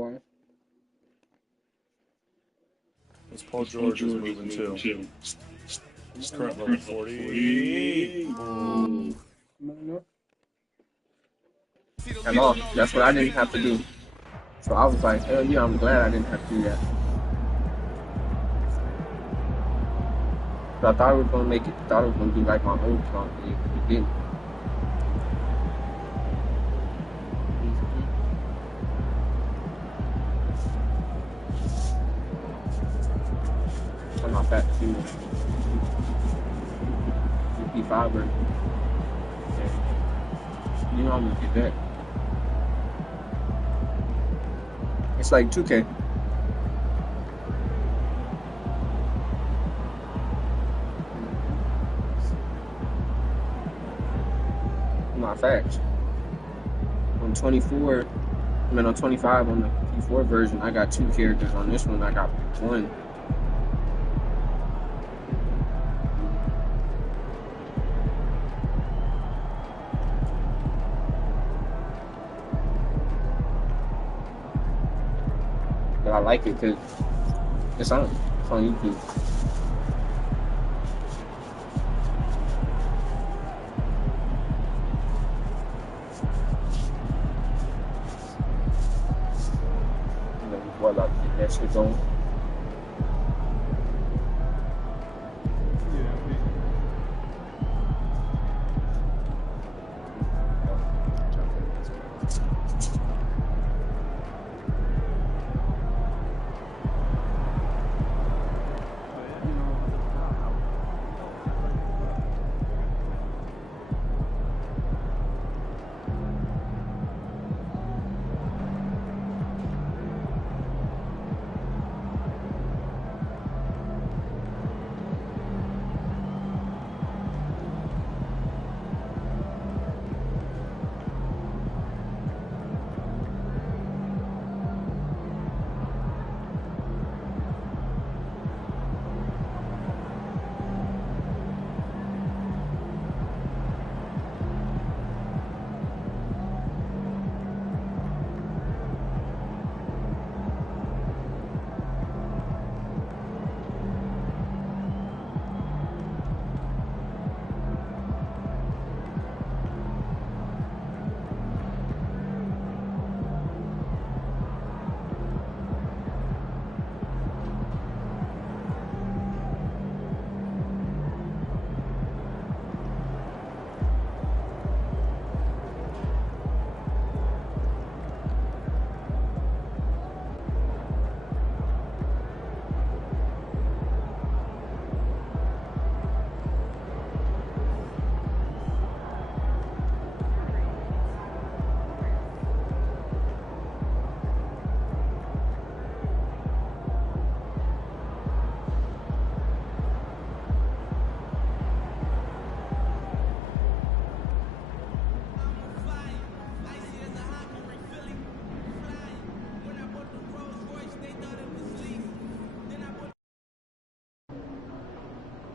boy. This Paul George is moving too. His current level 48. Ooh. At all. That's what I didn't have to do. So I was like, hell yeah, I'm glad I didn't have to do that. So I thought I was gonna make it. I thought I was gonna do like my own song, but it didn't. I'm not fat too. 55 or you know I'm gonna get that. It's like 2K. My facts. On 24, I mean on 25 on the P4 version, I got 2 characters. On this one, I got 1. But I like it because it's on YouTube. Before I get that shit going.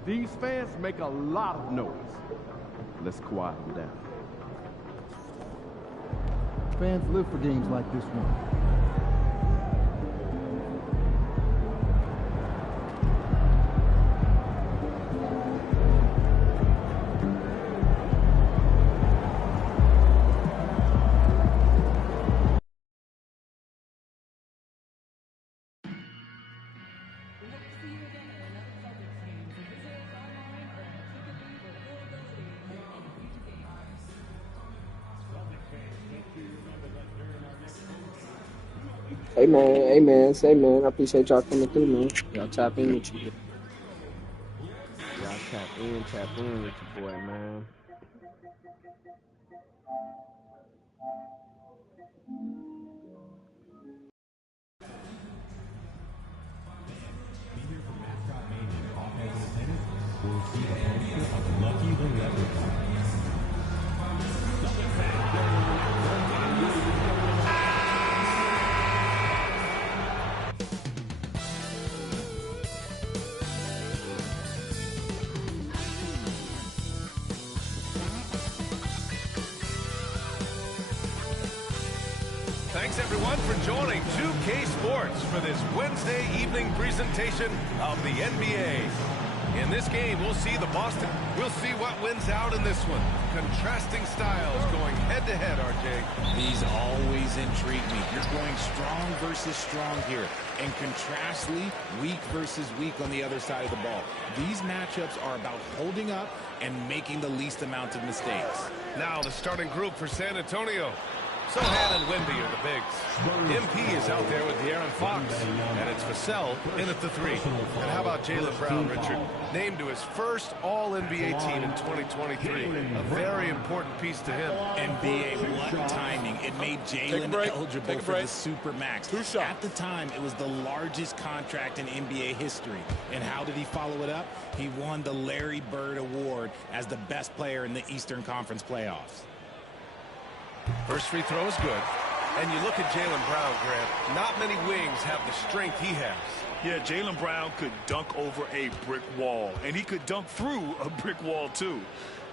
These fans make a lot of noise. Let's quiet them down. Fans live for games like this one. Hey man, say man, I appreciate y'all coming through, man. Y'all tap in with you. Y'all tap in with your boy, man. Thanks, everyone, for joining 2K Sports for this Wednesday evening presentation of the NBA. In this game, we'll see what wins out in this one. Contrasting styles going head-to-head, RJ. These always intrigue me. You're going strong versus strong here. And contrastly, weak versus weak on the other side of the ball. These matchups are about holding up and making the least amount of mistakes. Now the starting group for San Antonio. Sohan and Wemby are the bigs. MP is out there with De'Aaron Fox. And it's Vassell in at the 3. And how about Jaylen Brown, Richard? Named to his first All-NBA team in 2023. A very important piece to him. NBA, what timing. It made Jaylen eligible for the Supermax. At the time, it was the largest contract in NBA history. And how did he follow it up? He won the Larry Bird Award as the best player in the Eastern Conference playoffs. First free throw is good. And you look at Jaylen Brown, Grant. Not many wings have the strength he has. Yeah, Jaylen Brown could dunk over a brick wall. And he could dunk through a brick wall, too.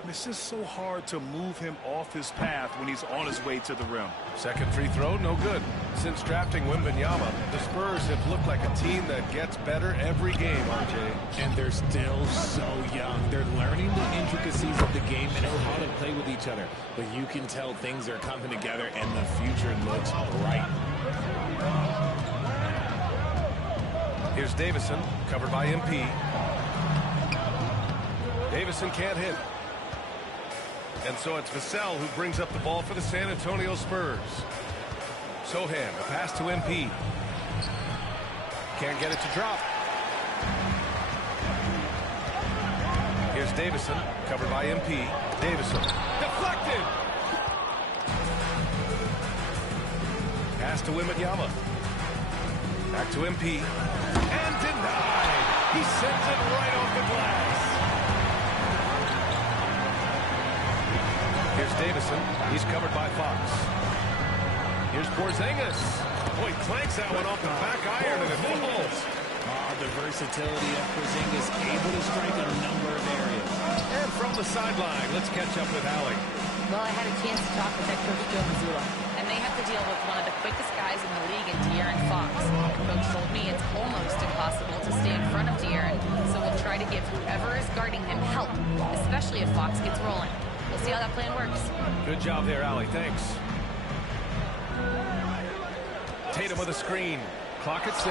And it's just so hard to move him off his path when he's on his way to the rim. Second free throw, no good. Since drafting Wembanyama, the Spurs have looked like a team that gets better every game, RJ. And they're still so young. They're learning the intricacies of the game and how to play with each other. But you can tell things are coming together and the future looks bright. Here's Davison, covered by MP. Davison can't hit. And so it's Vassell who brings up the ball for the San Antonio Spurs. Sohan, a pass to MP. Can't get it to drop. Here's Davison, covered by MP. Davison, deflected! Pass to Wembanyama. Back to MP. And denied! He sends it right off the glass. Here's Davison. He's covered by Fox. Here's Porzingis. Boy, clanks that one off the back iron and it falls. The versatility of Porzingis, able to strike a number of areas. And from the sideline, let's catch up with Allie. Well, I had a chance to talk with head coach Joe Mazzulla, and they have to deal with one of the quickest guys in the league in De'Aaron Fox. Coach told me it's almost impossible to stay in front of De'Aaron, so we'll try to give whoever is guarding him help, especially if Fox gets rolling. We'll see how that plan works. Good job there, Allie. Thanks. Tatum with a screen. Clock at 6.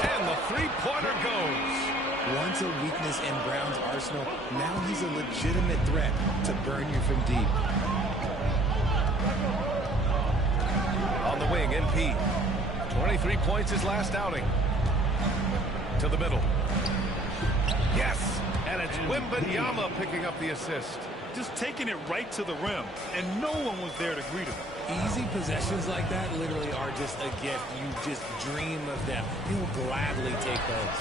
And the three-pointer goes. Once a weakness in Brown's arsenal, now he's a legitimate threat to burn you from deep. On the wing, MP. 23 points his last outing. To the middle. Yes. And it's Wembanyama picking up the assist. Just taking it right to the rim, and no one was there to greet him. Easy possessions like that literally are just a gift. You just dream of them. You'll gladly take those.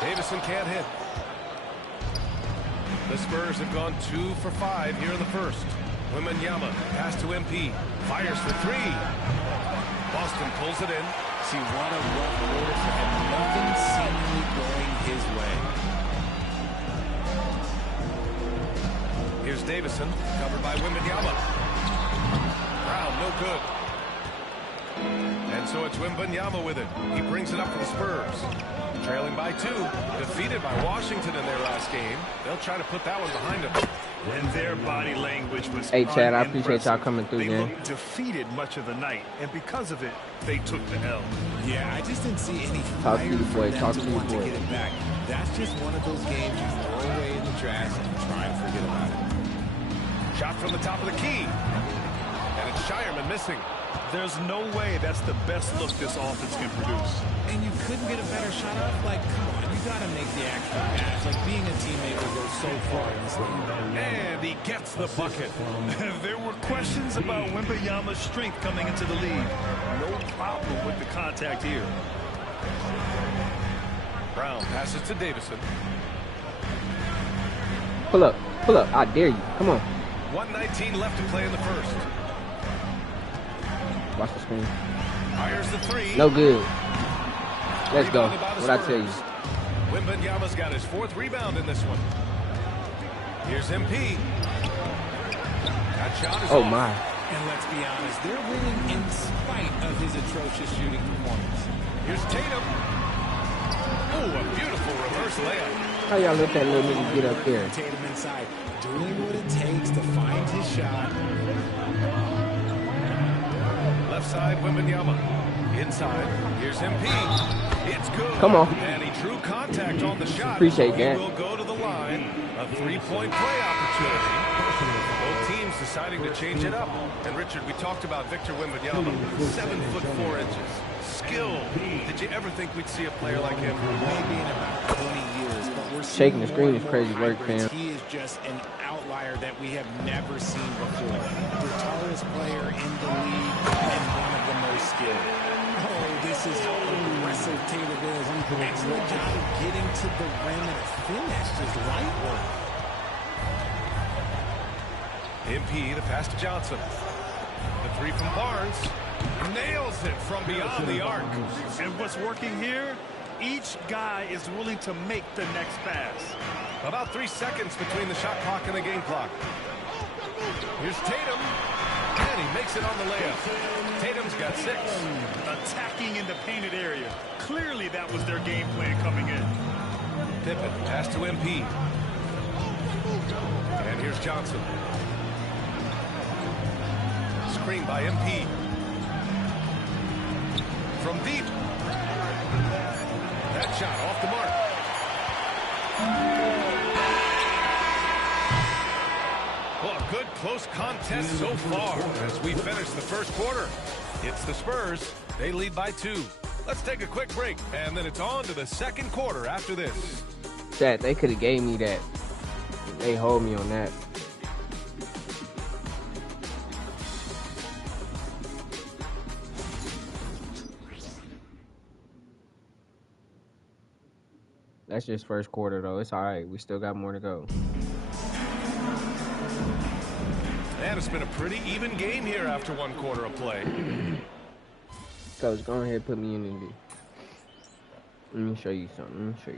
Davison can't hit. The Spurs have gone 2 for 5 here in the first. Wembanyama, pass to MP. Fires for 3. Boston pulls it in. See, what a rough quarter for him. Nothing seemingly going his way. Here's Davison, covered by Wembanyama. Brown, no good. And so it's Wembanyama with it. He brings it up for the Spurs. Trailing by 2. Defeated by Washington in their last game. They'll try to put that one behind them. And their body language was Hey, Chad, I appreciate y'all coming through, They man. looked defeated much of the night, and because of it, they took the L. Yeah, I just didn't see any Talk fire to you, for boy. them Talk to to you, want to boy. get it back. That's just one of those games you throw away in the trash and try and forget about it. Shot from the top of the key. And it's Shireman missing. There's no way that's the best look this offense can produce. And you couldn't get a better shot up? Like, come on, you got to make the extra pass. Like, being a teammate will go so far in this league. And he gets the bucket. There were questions about Wembanyama's strength coming into the league. No problem with the contact here. Brown passes to Davison. Pull up. Pull up. I dare you. Come on. 1:19 left to play in the first. Watch the screen. Fires the 3. No good. Let's go. Rebounded by the What'd I tell you? Spurs. Wembanyama's got his 4th rebound in this one. Here's MP. That shot is Oh, off. my. And let's be honest, they're winning in spite of his atrocious shooting performance. Here's Tatum. Oh, a beautiful reverse layup. How y'all let that little nigga get up there? Tatum inside, doing what it takes to find his shot. Left side, Wembanyama. Inside, here's MP. It's good. Come on. And he drew contact on the shot. Appreciate that. He will go to the line. A three-point play opportunity. Both teams deciding to change it up. And Richard, we talked about Victor Wembanyama, 7'4" skill. Did you ever think we'd see a player like him? Maybe in about 20 years, but we're shaking the screen is crazy work, fam. He is just an outlier that we have never seen before. The tallest player in the league and one of the most skilled. Oh, this is how aggressive Tatum is. Excellent job of getting to the rim and finish. Just light work. MP, the pass to Johnson. The three from Barnes. Nails it from beyond the arc. And what's working here? Each guy is willing to make the next pass. About 3 seconds between the shot clock and the game clock. Here's Tatum. And he makes it on the layup. Tatum's got 6. Attacking in the painted area. Clearly that was their game plan coming in. Pippen, pass to MP. And here's Johnson. Screen by MP. From deep. That shot off the mark. Well, a good close contest so far as we finish the first quarter. It's the Spurs. They lead by 2. Let's take a quick break, and then it's on to the second quarter after this. Chat, they could have gave me that. They hold me on that. That's just first quarter, though. It's all right. We still got more to go. And it's been a pretty even game here after 1 quarter of play. Coach, go ahead and put me in the D. Let me show you something. Here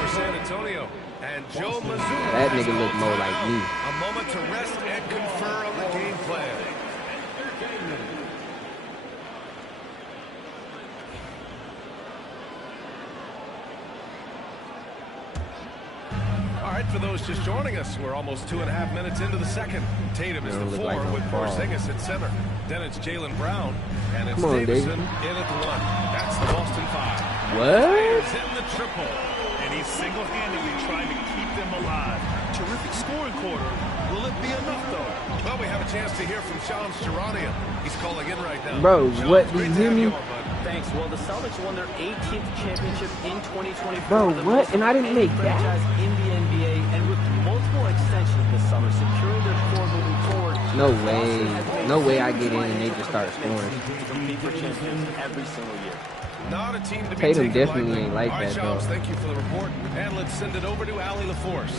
for San Antonio. And Joe Mazzulla. That nigga look more like me. A moment to rest and confer on the game plan. All right, for those just joining us, we're almost 2.5 minutes into the second. Tatum is the 4 like with ball. Porzingis at center. Then it's Jaylen Brown, and it's Come on, Davison Dave. in at the 1. That's the Boston 5. What? He's in the triple. And he's single-handedly trying to keep them alive. Terrific scoring quarter. Will it be enough, though? Well, we have a chance to hear from Shams Charania. He's calling in right now. Bro, Shams, what? great You to hear have me? you on, bud. Thanks. Well, the Celtics won their 18th championship in 2024. Bro, The what? most And I didn't make that? franchise in the NBA, and with multiple extensions this summer, securing their core moving forward. No way. No way I get in and they just start scoring. Compete for champions every single year. Not a team to be Tatum taken definitely lightly. ain't like All right, that, Shams, though. thank you for the report. And let's send it over to Allie LaForce.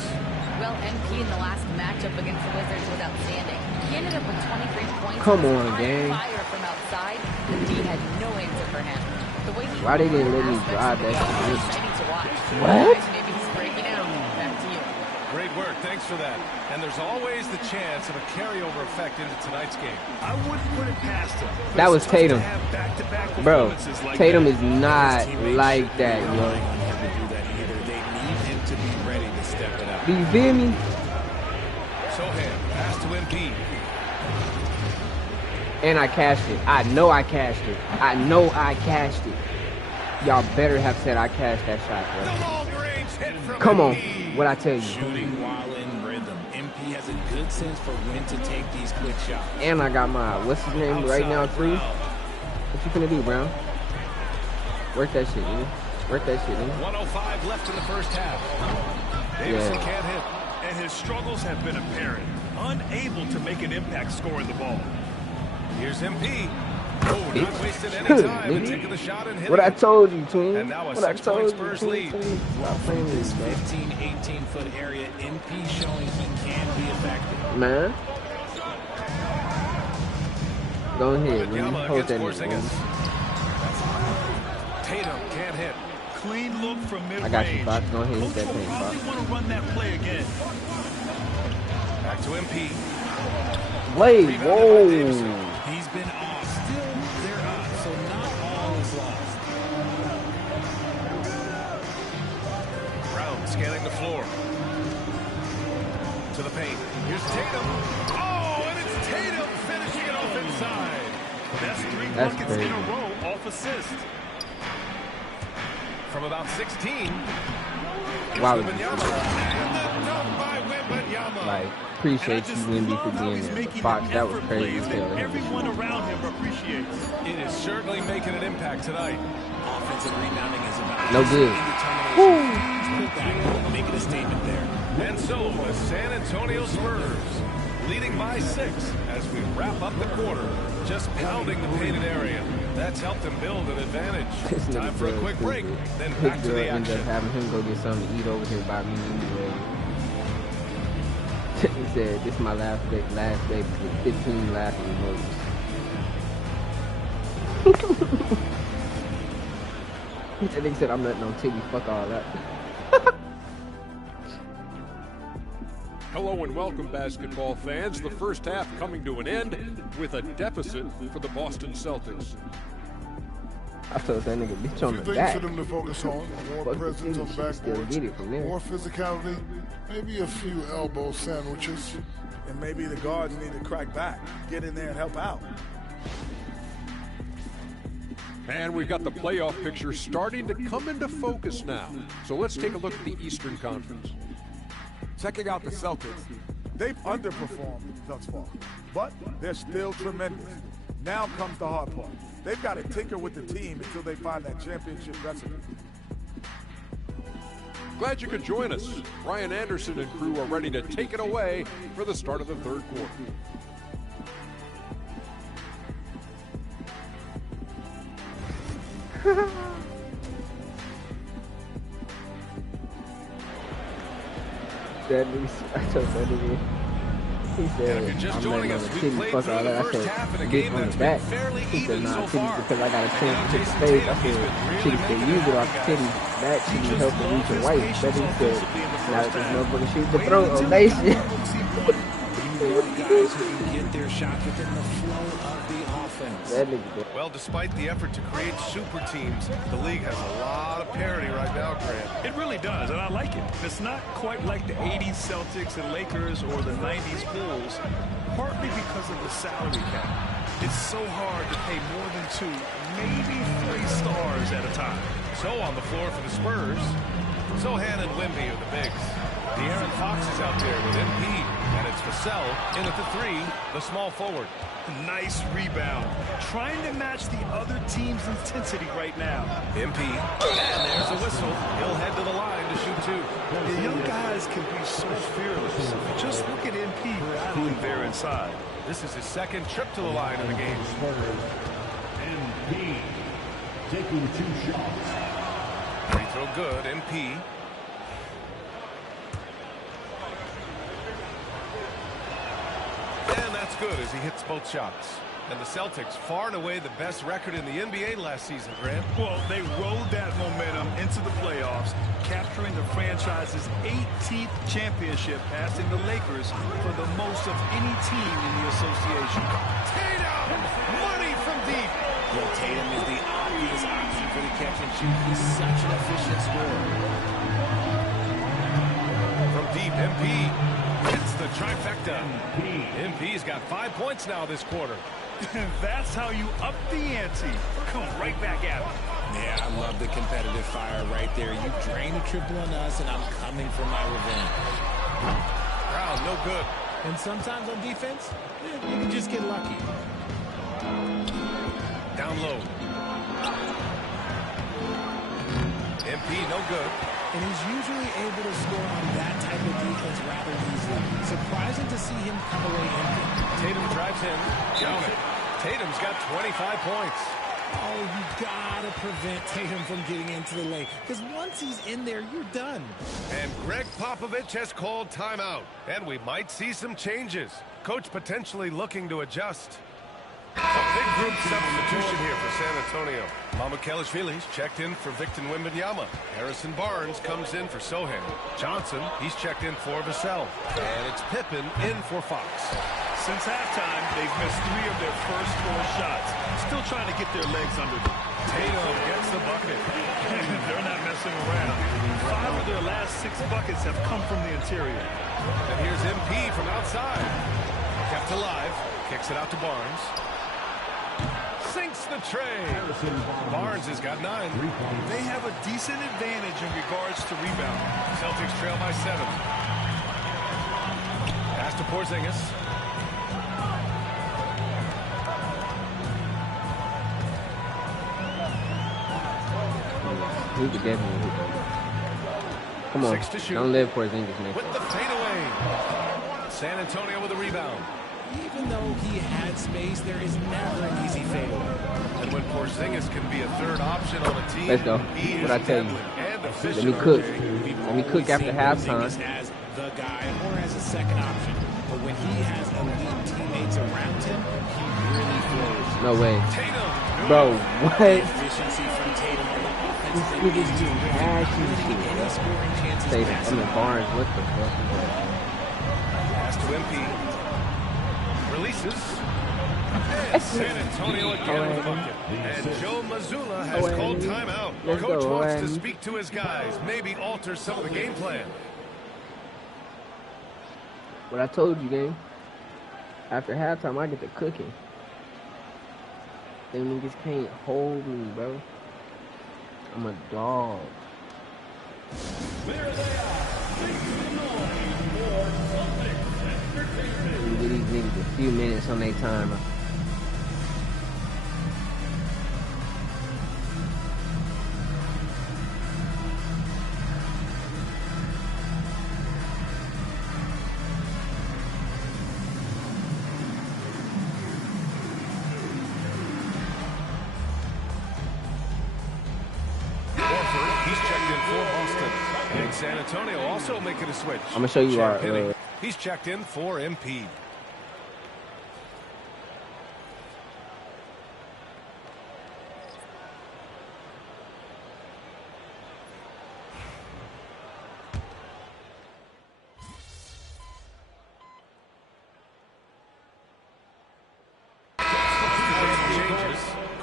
Well, MP in the last matchup against the Wizards was outstanding. He ended up with 23 points. Come He was on, gang. fire from outside. The D had no answer for him. The way he Why they didn't let me aspects drive of the that game was shit? exciting to watch. What? Guys, maybe he's breaking out. Back to you. Great work. Thanks for that. And there's always the chance of a carryover effect into tonight's game. I wouldn't put it past him. But That it's was tough to Tatum. have back-to-back Bro, performances like Tatum that. is not like that, Relying yo. on him to do that either. They need him to be ready to step it up. Do you feel me? Sohan, pass to MP. And I cashed it. I know I cashed it. I know I cashed it. Y'all better have said I cashed that shot, The bro. long-range hit from Come on. MP. What I tell you. Shooting while in rhythm. MP has a good sense for when to take these quick shots. And I got my, what's his name right now, too? What you finna do, Brown? Work that shit, nigga. Work that shit, nigga. 105 left in the first half. Davison Yeah. can't hit. And his struggles have been apparent. Unable to make an impact scoring the ball. Here's MP. Oh, not wasting any time in taking the shot and hitting What I it. told you, twin. And now a What I 6-point told you, Spurs twin. lead. Stop playing with This me, bro. 15, 18-foot area, MP showing he can be effective. Man. Go ahead, man. Yama Hold against that nigga, Porzingis. man. Tatum can't hit. Clean look from mid-range. I got you, Fox. Go ahead and hit Coach that will thing, probably Fox. want to run that play again. Back to MP. play. Whoa. He's been off. Still, they're up, so not all is lost. Brown scanning the floor. To the paint. Here's Tatum. Oh, and it's Tatum finishing it off inside. That's 3 That's buckets crazy. in a row off assist. From about 16. Wow. And the dunk by Wembanyama. Like, appreciate you, Wemby, for being there. But Fox, that was crazy. That everyone around him appreciates. It is certainly making an impact tonight. Offensive rebounding is about No good. Put back, making a statement there. And so the San Antonio Spurs leading by 6 as we wrap up the quarter, just pounding the painted area. That's helped them build an advantage. Time for a quick break, then back to the Ended up action. having him go get something to eat over here by me anyway. He said, "This is my last day with 15 laughing emojis." That nigga said, "I'm letting no titty. Fuck all that." Hello and welcome, basketball fans. The first half coming to an end with a deficit for the Boston Celtics. I told that nigga, bitch, on the Things back. for them to focus on. More Fuck presence the on team, she still backboards, get it from there. more physicality, maybe a few elbow sandwiches. And maybe the guards need to crack back, get in there and help out. And we've got the playoff picture starting to come into focus now. So let's take a look at the Eastern Conference. Checking out the Celtics. They've underperformed thus far, but they're still tremendous. Now comes the hard part. They've got to tinker with the team until they find that championship recipe. Glad you could join us. Ryan Anderson and crew are ready to take it away for the start of the third quarter. That nigga, I told that nigga, he said, If you're just "I'm joining letting us, on the we titty, played fuck through all the that." I first said, half in a "Bitch game on that's the been back." fairly He said, even "Nah, so titty far. because I got a chance to hit the Jason face." I Tatum, he's said, been really "Titty making can use it it off the happen, titty. guys. That He should be just helping loved reach your his wife." patience But he said, offensively in the "Now first that this half. motherfucker shoot the Wait throat until on they he shit." looks he put. You want guys who can get their shots within the flow of the offense. That nigga, Well, despite the effort to create super teams, the league has a lot of parity right now, Grant. It really does, and I like it. It's not quite like the 80s Celtics and Lakers or the 90s Bulls, partly because of the salary cap. It's so hard to pay more than 2, maybe 3 stars at a time. So on the floor for the Spurs, Sohan and Wemby are the bigs. De'Aaron Fox is out there with MP, and it's Vassell in at the 3, the small forward. Nice rebound. Trying to match the other team's intensity right now. MP, and there's a whistle. He'll head to the line to shoot 2. The young guys can be so fearless. Just look at MP rattling there inside. This is his second trip to the line in the game. MP taking 2 shots. Free throw good, MP. And that's good as he hits both shots. And the Celtics, far and away the best record in the NBA last season, Grant. Well, they rode that momentum into the playoffs, capturing the franchise's 18th championship, passing the Lakers for the most of any team in the association. Tatum! Money from deep! Well, Tatum is the obvious option for the catch and shoot. He's such an efficient scorer. From deep, MP hits the trifecta. MP's got 5 points now this quarter. That's how you up the ante. Come right back at him. Yeah, I love the competitive fire right there. You drain a triple on us, and I'm coming for my revenge. Brown, no good. And sometimes on defense, you can just get lucky. Down low. MP, no good. And he's usually able to score on that type of defense rather easily. Surprising to see him come away empty. Tatum drives in. Count it. Tatum's got 25 points. Oh, you gotta prevent Tatum from getting into the lane. Because once he's in there, you're done. And Greg Popovich has called timeout. And we might see some changes. Coach potentially looking to adjust. A big group substitution here for San Antonio. Mamukelashvili's checked in for Victor Wembanyama. Harrison Barnes comes in for Sohan. Johnson, he's checked in for Vassell. And it's Pippen in for Fox. Since halftime, they've missed 3 of their first 4 shots. Still trying to get their legs under them. Tatum gets the bucket. They're not messing around. 5 of their last 6 buckets have come from the interior. And here's MP from outside. Kept alive. Kicks it out to Barnes. Sinks the tray. Barnes has got 9. They have a decent advantage in regards to rebounding. Celtics trail by 7. Pass to Porzingis. He could definitely hit that. Come on, don't live Porzingis next. With the fadeaway. San Antonio with a rebound. Even though he had space, there is never an easy fadeaway. And when Porzingis can be a third option on a team, let's go. What I tell you. Let me cook. Let me cook after halftime. As the guy or as a second option, but when he has elite teammates around him, he really flows. No way, bro. What? Efficiency from Tatum on the offense. This nigga's just ashy shit. Barnes, what the fuck is that? Pass to MP. Releases. And San Antonio again with a bucket. And Joe Mazzulla has called timeout. Coach wants to speak to his guys, maybe alter some of the game plan. What I told you, gang. After halftime, I get to cooking. Them niggas can't hold me, bro. I'm a dog. There they are. Give these niggas a few minutes on their timer. He's checked in for Boston. And San Antonio also making a switch. I'm gonna show you our. He's checked in for MP.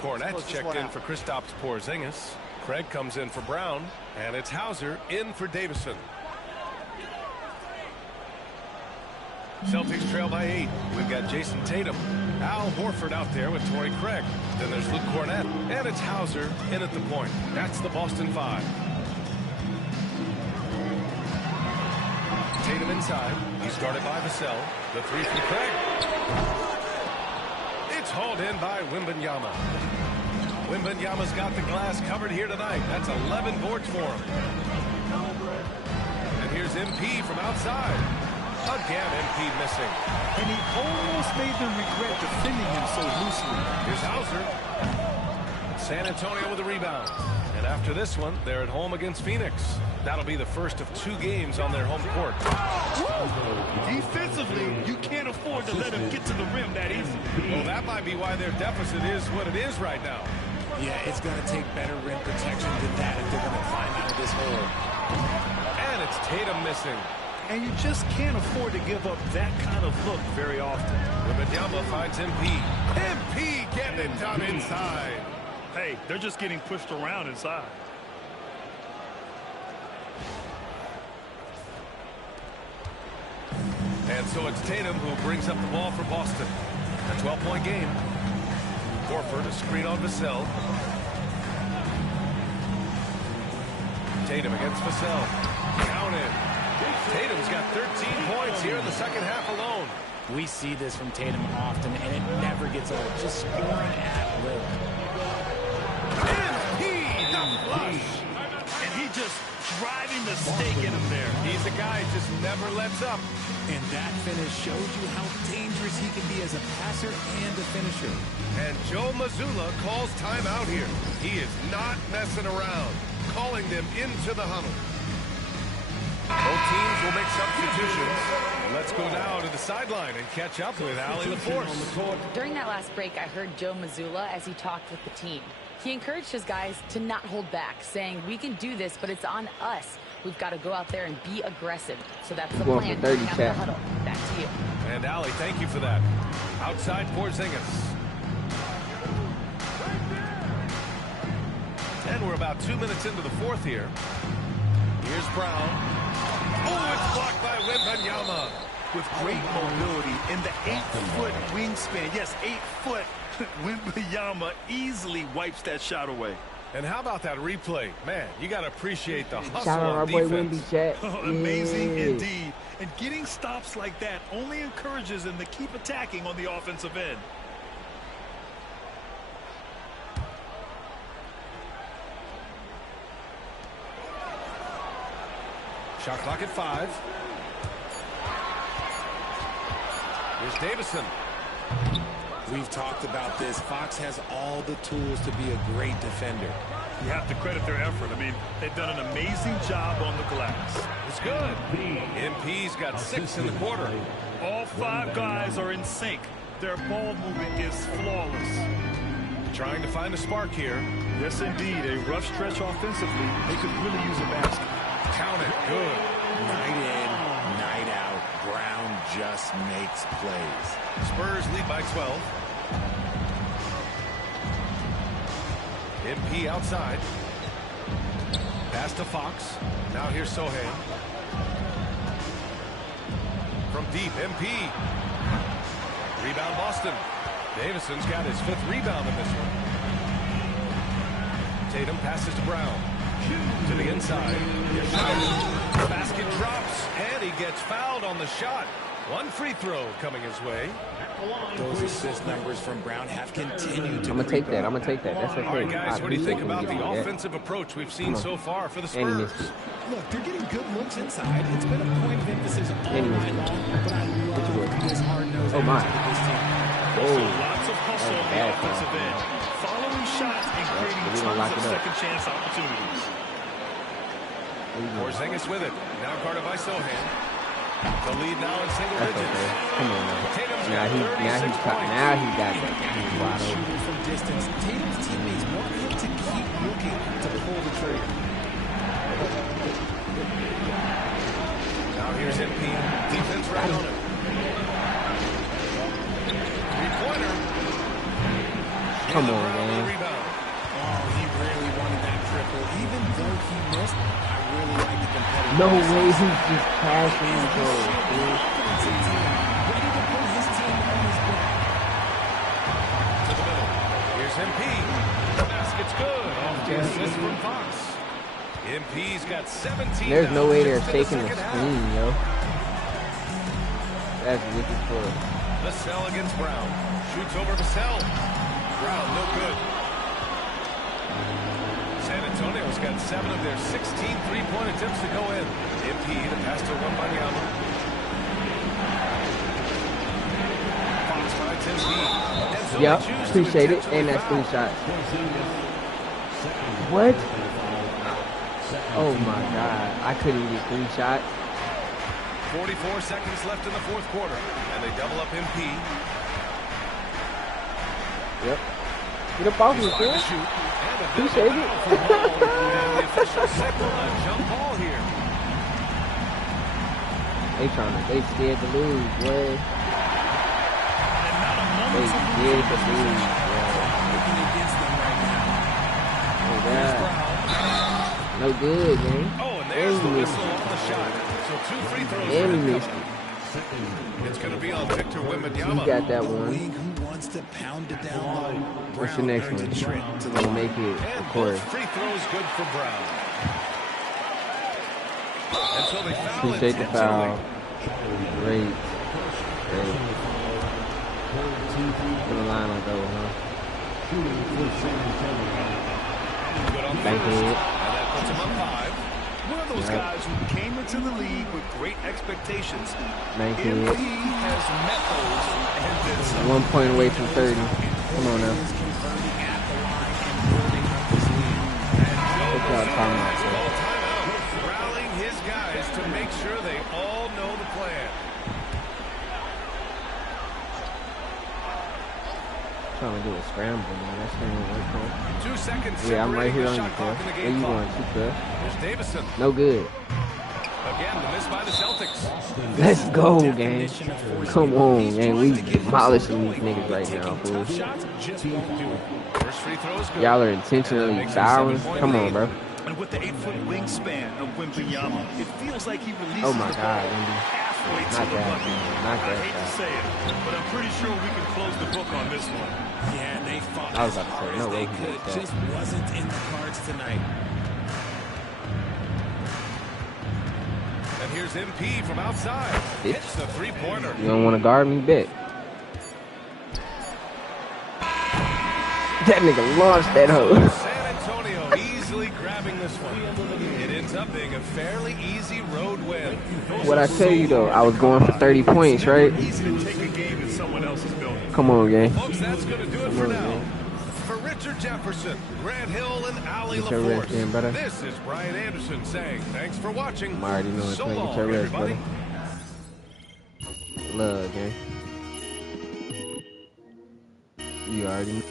Cornette's checked in for Kristaps Porzingis. Craig comes in for Brown, and it's Hauser in for Davison. Celtics trail by 8. We've got Jason Tatum. Al Horford out there with Torrey Craig. Then there's Luke Cornette, and it's Hauser in at the point. That's the Boston 5. Tatum inside. He's guarded by Vassell. The 3 from Craig. It's hauled in by Wembanyama. Wembanyama's got the glass covered here tonight. That's 11 boards for him. And here's MP from outside. Again, MP missing. And he almost made them regret defending him so loosely. Here's Hauser. San Antonio with a rebound. And after this one, they're at home against Phoenix. That'll be the first of 2 games on their home court. Defensively, you can't afford to let him get to the rim that easy. Well, that might be why their deficit is what it is right now. Yeah, it's going to take better rim protection than that if they're going to climb out of this hole. And it's Tatum missing. And you just can't afford to give up that kind of look very often. Wembanyama finds MP. MP getting it done inside. Hey, they're just getting pushed around inside. And so it's Tatum who brings up the ball for Boston. A 12-point game. Horford, a screen on Vassell. Tatum against Vassell. Counted. Tatum's got 13 points here in the second half alone. We see this from Tatum often, and it never gets old. Just scoring at will. MP, the flush. And he just driving the stake in him there. He's a guy who just never lets up. And that finish shows you how dangerous he can be as a passer and a finisher. And Joe Mazzulla calls timeout here. He is not messing around, calling them into the huddle. Both teams will make substitutions. Let's go now to the sideline and catch up with Allie LaForce. During that last break, I heard Joe Mazzulla as he talked with the team. He encouraged his guys to not hold back, saying, we can do this, but it's on us. We've got to go out there and be aggressive. So that's the plan. For 30 Back to you. And Ali, thank you for that. Outside Porzingis. And we're about 2 minutes into the fourth here. Here's Brown. Oh, it's blocked by Wembanyama. With great mobility in the 8-foot wingspan. Yes, 8 foot. Wembanyama easily wipes that shot away. And how about that replay? Man, you got to appreciate the hustle Shout out on our boy defense. Wemby, chat. Amazing indeed. And getting stops like that only encourages them to keep attacking on the offensive end. Shot clock at 5. Here's Davison. We've talked about this. Fox has all the tools to be a great defender. You have to credit their effort. I mean, they've done an amazing job on the glass. It's good. MP's got 6 in the quarter. All 5 guys are in sync. Their ball movement is flawless. Trying to find a spark here. Yes, indeed. A rough stretch offensively. They could really use a basket. Count it. Good. Night in, night out. Brown just makes plays. Spurs lead by 12. MP outside. Pass to Fox. Now here's Sohan. From deep, MP. Rebound Boston. Davison's got his 5th rebound in this one. Tatum passes to Brown. To the inside. The basket drops, and he gets fouled on the shot. 1 free throw coming his way. Those assist numbers from Brown have continued to I'm going to take that. I'm going to take that. That's okay. All right, guys, what do you think about the offensive approach we've seen so far for the Spurs? Look, they're getting good looks inside. It's been a point of emphasis all night long, but I love this hard-nosed oh, my. this team. Lots of hustle on the offensive end. Following shots and creating tons of second-chance opportunities. Porzingis with it. Now guarded by Sohan. The lead now in single digits. Okay. Come on now. Now he got that. He's wide open. Shooting from distance. Tatum's teammates want him to keep looking to pull the trigger. Now here's MP. Defense right on him. 3-pointer. Come on, man. Oh, he really wanted that triple. Even though he missed, I really like the competitive. No way he's just passing the ball, dude. Ready to put his team on his back. To the middle. Here's MP. The basket's good. Off the assist from Fox. MP's got 17. There's no way they're taking the screen, yo. That's wicked for us. Vassell against Brown. Shoots over Vassell. Brown, no good. San Antonio's got 7 of their 16 3-point attempts to go in. MP, the pass to Wembanyama. Fox finds MP. Yep, appreciate it. And that's 3 shots. What? Oh my God. I couldn't get 3 shots. 44 seconds left in the 4th quarter. And they double up MP. Yep. Get up off me, man. Appreciate it. The official signal a jump ball here. They scared to lose, boy. They scared to lose, boy. Oh, God. No good, man. Oh, and there's the whistle on the shot. So 2 free throws. And he missed it. It's going to be on Victor Wembanyama. He got that one. Who wants to pound it down low? What's your next one? Gonna make it, of course. Free throws good for Brown. Until they foul. Appreciate the foul. Great. Put a line on though, huh? Bank it. And that puts him up 5. One of those guys who came into the league with great expectations. Bank it. MP has met those and then some. 1 point away from 30. Come on now. Good job, timeout. Rallying his guys to make sure they all know the plan. Trying to do a scramble, man. That's not 2 seconds. Yeah, I'm right here on you, Shot bro. clock in the Where game you clock. going, bro? There's Davison. No good. Again, the miss by the Celtics. Let's go, gang. Come on, gang. We demolishing these niggas right now, fool. First free throws good. Y'all are intentionally fouling. Come on, bro. And with the 8-foot wingspan of Wembanyama, it feels like he releases Oh my the God, ball Wendy. halfway to Not the that. bucket. Not I that hate to say it, but I'm pretty sure we can close the book on this one. Yeah, they fought I was as about to hard say, no as way they he could. did that. Just wasn't in the cards tonight. And here's MP from outside. Hits the three-pointer. You don't want to guard me, bet. That nigga launched that hoe. San Antonio easily grabbing this one. It ends up being a fairly easy road win. What I tell you though, I was going for 30 points, right? Easy to take a game in someone else's building. Come on, gang. Folks, that's going to do it Come for on, now. gang. For Richard Jefferson, Grant Hill, and Ali Get your rest LaForce, in, brother. this is Brian Anderson saying thanks for watching. I already know it's So man. Get long, your rest, everybody. brother. Love, gang. You already know.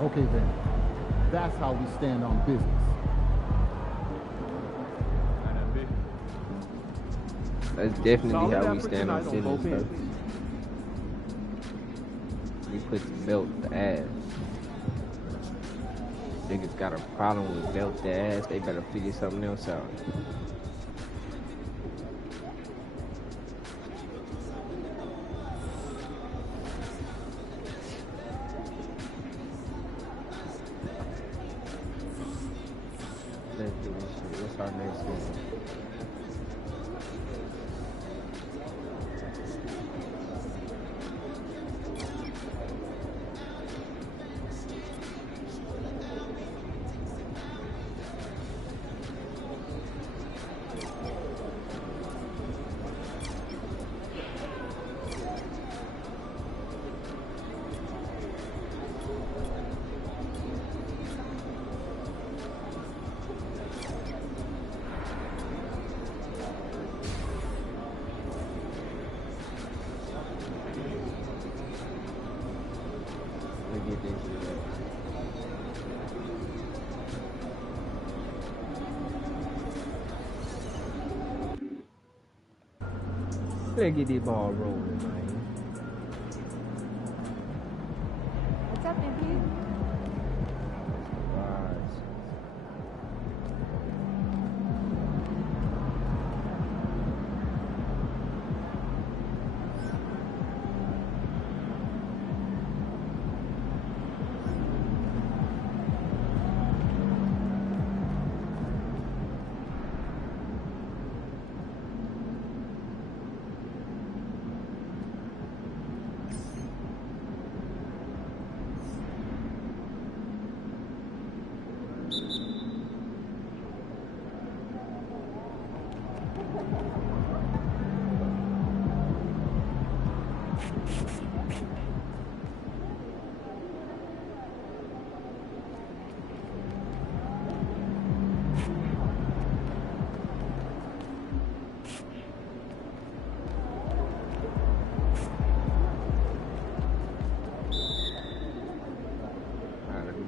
Okay then, that's how we stand on business. That's definitely Solid how we effort stand on tonight on both business, bro. ends. We put the belt the ass. Niggas got a problem with belt the ass, they better figure something else out. Let's do this shit. What's our next one? Let's get this shit up. Let's get this ball rolling, man. What's up, baby?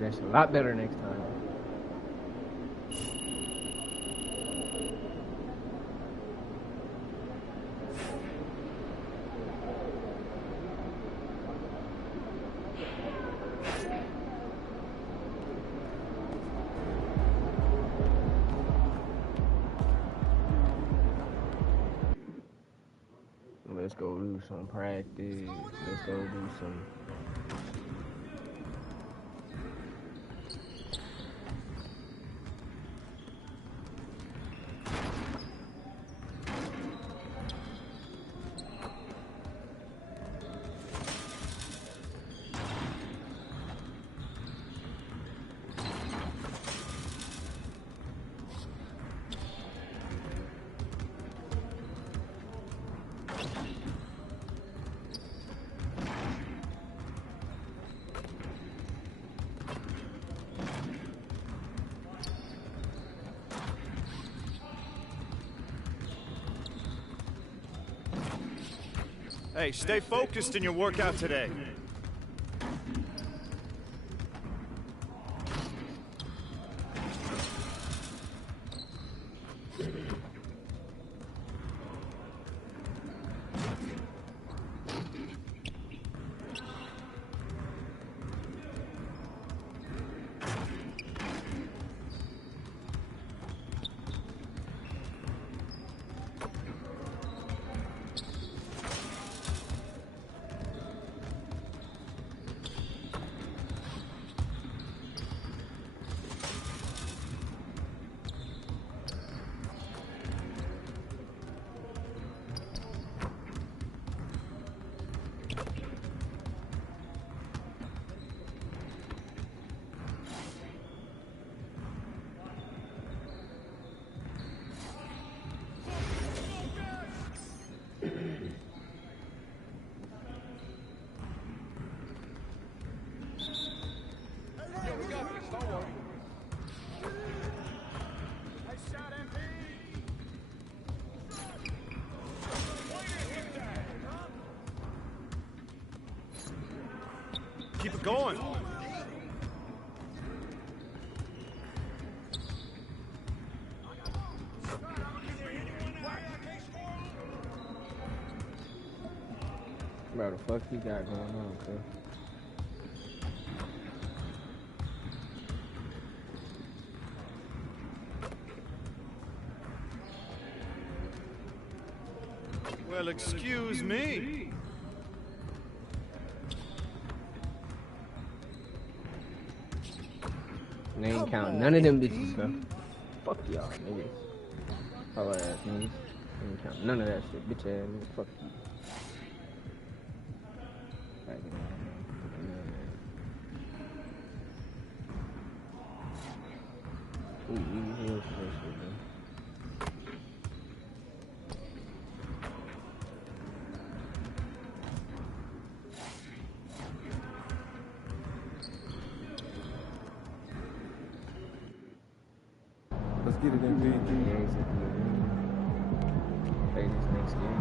That's a lot better next time. Let's go do some practice. Let's go do some. Hey, stay focused in your workout today. Keep it going. Bro, the fuck he got going on, cuz? Well, excuse me. And they ain't counting none of them bitches, bro. Fuck y'all, niggas. All ass niggas. They ain't counting none of that shit, bitch ass niggas. Fuck you. Ooh, heals for this shit, man. Let's get it in, man. Play this next game.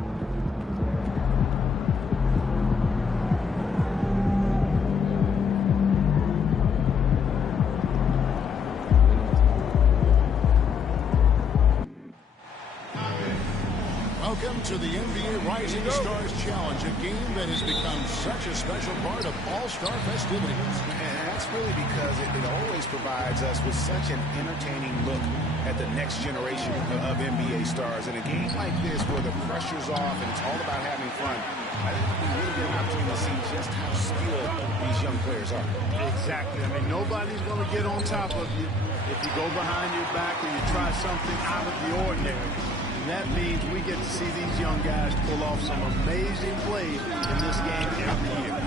Welcome to the NBA Rising Stars Challenge, a game that has become such a special part of All-Star festivities. And that's really because it always provides us with such an entertaining look at the next generation of NBA stars. In a game like this where the pressure's off and it's all about having fun, I think we really get an opportunity to see just how skilled these young players are. Exactly. I mean, nobody's going to get on top of you if you go behind your back or you try something out of the ordinary. And that means we get to see these young guys pull off some amazing plays in this game every year.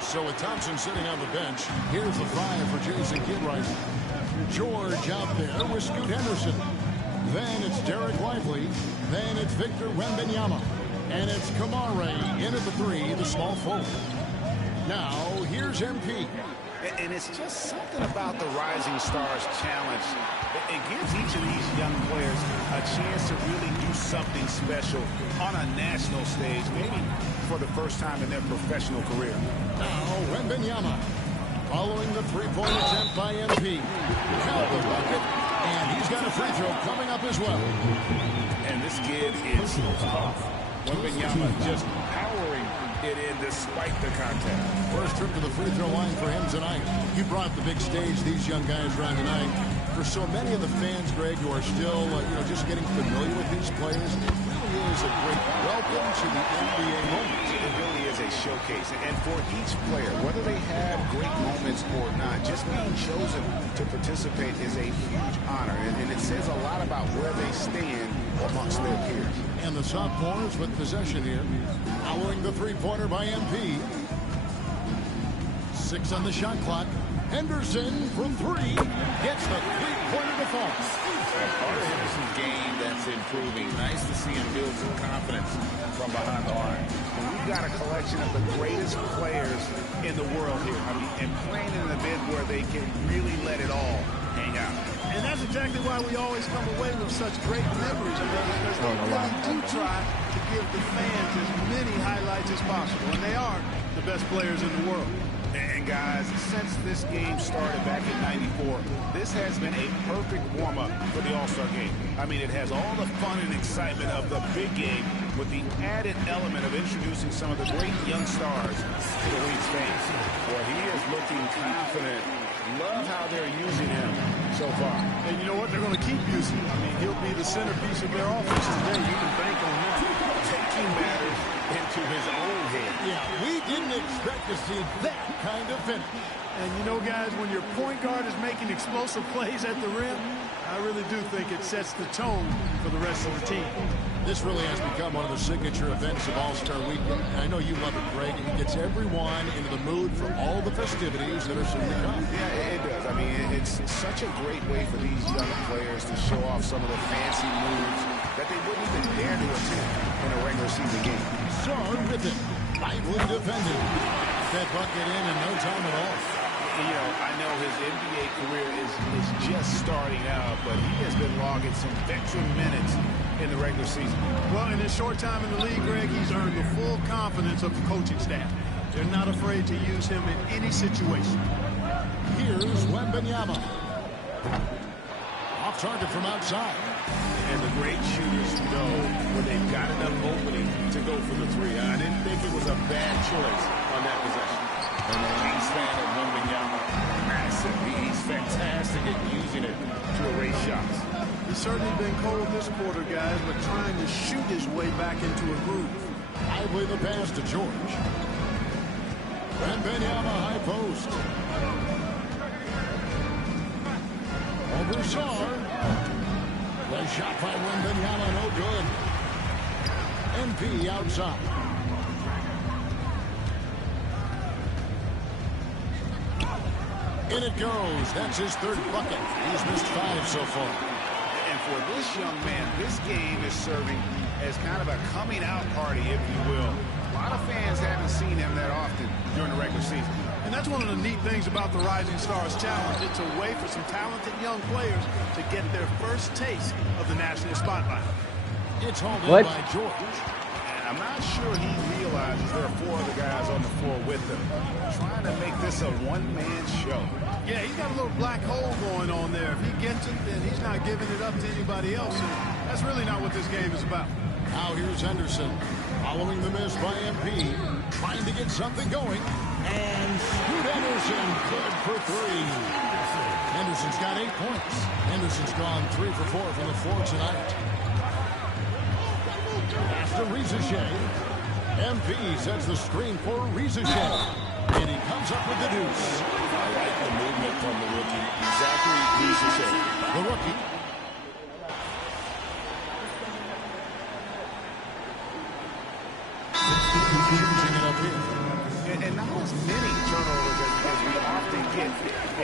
So with Thompson sitting on the bench, here's the five for Jason Kidd. George out there with Scoot Henderson. Then it's Derek Lively. Then it's Victor Wembanyama. And it's Kamare in at the three, the small forward. Now, here's MP. And it's just something about the Rising Stars Challenge. It gives each of these young players a chance to really do something special on a national stage, maybe for the first time in their professional career. Now, Wembanyama, following the three-point attempt by MP. Count the bucket, and he's got a free throw coming up as well. And this kid is tough. Wembanyama just powering it in despite the contact. First trip to the free throw line for him tonight. He brought the big stage these young guys around tonight. For so many of the fans, Greg, who are still, just getting familiar with these players, it really is a great welcome to the NBA moment. It really is a showcase. And for each player, whether they have great moments or not, just being chosen to participate is a huge honor. And it says a lot about where they stand amongst their peers. And the sophomores with possession here. Following the three-pointer by MP. 6 on the shot clock. Henderson from 3 gets the three-pointer to fall. Part of Henderson's game that's improving. Nice to see him build some confidence from behind the line. And we've got a collection of the greatest players in the world here. I mean, and playing in an event where they can really let it all hang out. And that's exactly why we always come away with such great memories. I mean, because they really do try to give the fans as many highlights as possible. And they are the best players in the world. And guys, since this game started back in '94, this has been a perfect warm-up for the All-Star game. I mean, it has all the fun and excitement of the big game with the added element of introducing some of the great young stars to the league's fans. Well, he is looking confident. Love how they're using him so far. And you know what? They're going to keep using him. I mean, he'll be the centerpiece of their offense today. You can bank on that. Taking matters into his own hand. Yeah, we didn't expect to see that kind of finish. And you know, guys, when your point guard is making explosive plays at the rim, I really do think it sets the tone for the rest of the team. This really has become one of the signature events of All-Star Weekend. And I know you love it, Greg. It gets everyone into the mood for all the festivities that are soon to come. Yeah, it does. I mean, it's such a great way for these young players to show off some of the fancy moves that they wouldn't even dare to attempt in a regular season game. Son with it. Lively defending. That bucket in no time at all. You know, I know his NBA career is just starting out, but he has been logging some veteran minutes in the regular season. Well, in his short time in the league, Greg, he's earned the full confidence of the coaching staff. They're not afraid to use him in any situation. Here's Wembanyama. Off target from outside. And the great shooters know when they've got enough opening to go for the three. I didn't think it was a bad choice on that possession. And the wingspan of Wembanyama, massive. He's fantastic at using it to erase shots. He's certainly been cold this quarter, guys, but trying to shoot his way back into a groove. Lively the pass to George. Wembanyama high post. Over Sarr. The shot by Wembanyama, no good. MP outside. In it goes. That's his third bucket. He's missed 5 so far. And for this young man, this game is serving as kind of a coming out party, if you will. A lot of fans haven't seen him that often during the regular season. And that's one of the neat things about the Rising Stars Challenge. It's a way for some talented young players to get their first taste of the national spotlight. It's hauled in by George. And I'm not sure he realizes there are 4 other guys on the floor with him, trying to make this a one-man show. Yeah, he's got a little black hole going on there. If he gets it, then he's not giving it up to anybody else. And that's really not what this game is about. Now here's Henderson, following the miss by MP, trying to get something going. And Scoot Henderson, good for 3. Henderson's got 8 points. Henderson's gone 3 for 4 from the floor tonight. Pass to Rizichet. MP sets the screen for Rizichet. And he comes up with the deuce. I like the movement from the rookie. Exactly Rizichet. The rookie. Using it up here. And not as many turnovers as we often get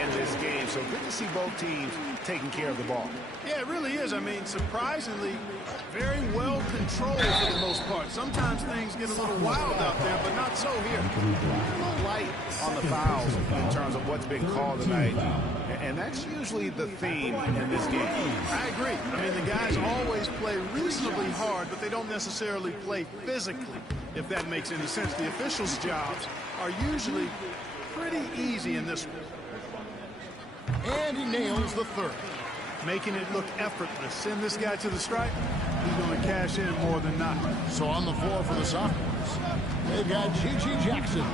in this game. So good to see both teams taking care of the ball. Yeah, it really is. I mean, surprisingly, very well controlled for the most part. Sometimes things get a little wild out there, but not so here. A little light on the fouls in terms of what's been called tonight. And that's usually the theme in this game. I agree. I mean, the guys always play reasonably hard, but they don't necessarily play physically, if that makes any sense. The officials' jobs are usually pretty easy in this one. And he nails the third. Making it look effortless. Send this guy to the stripe, he's going to cash in more than not. So on the floor for the sophomores, they've got G.G. Jackson.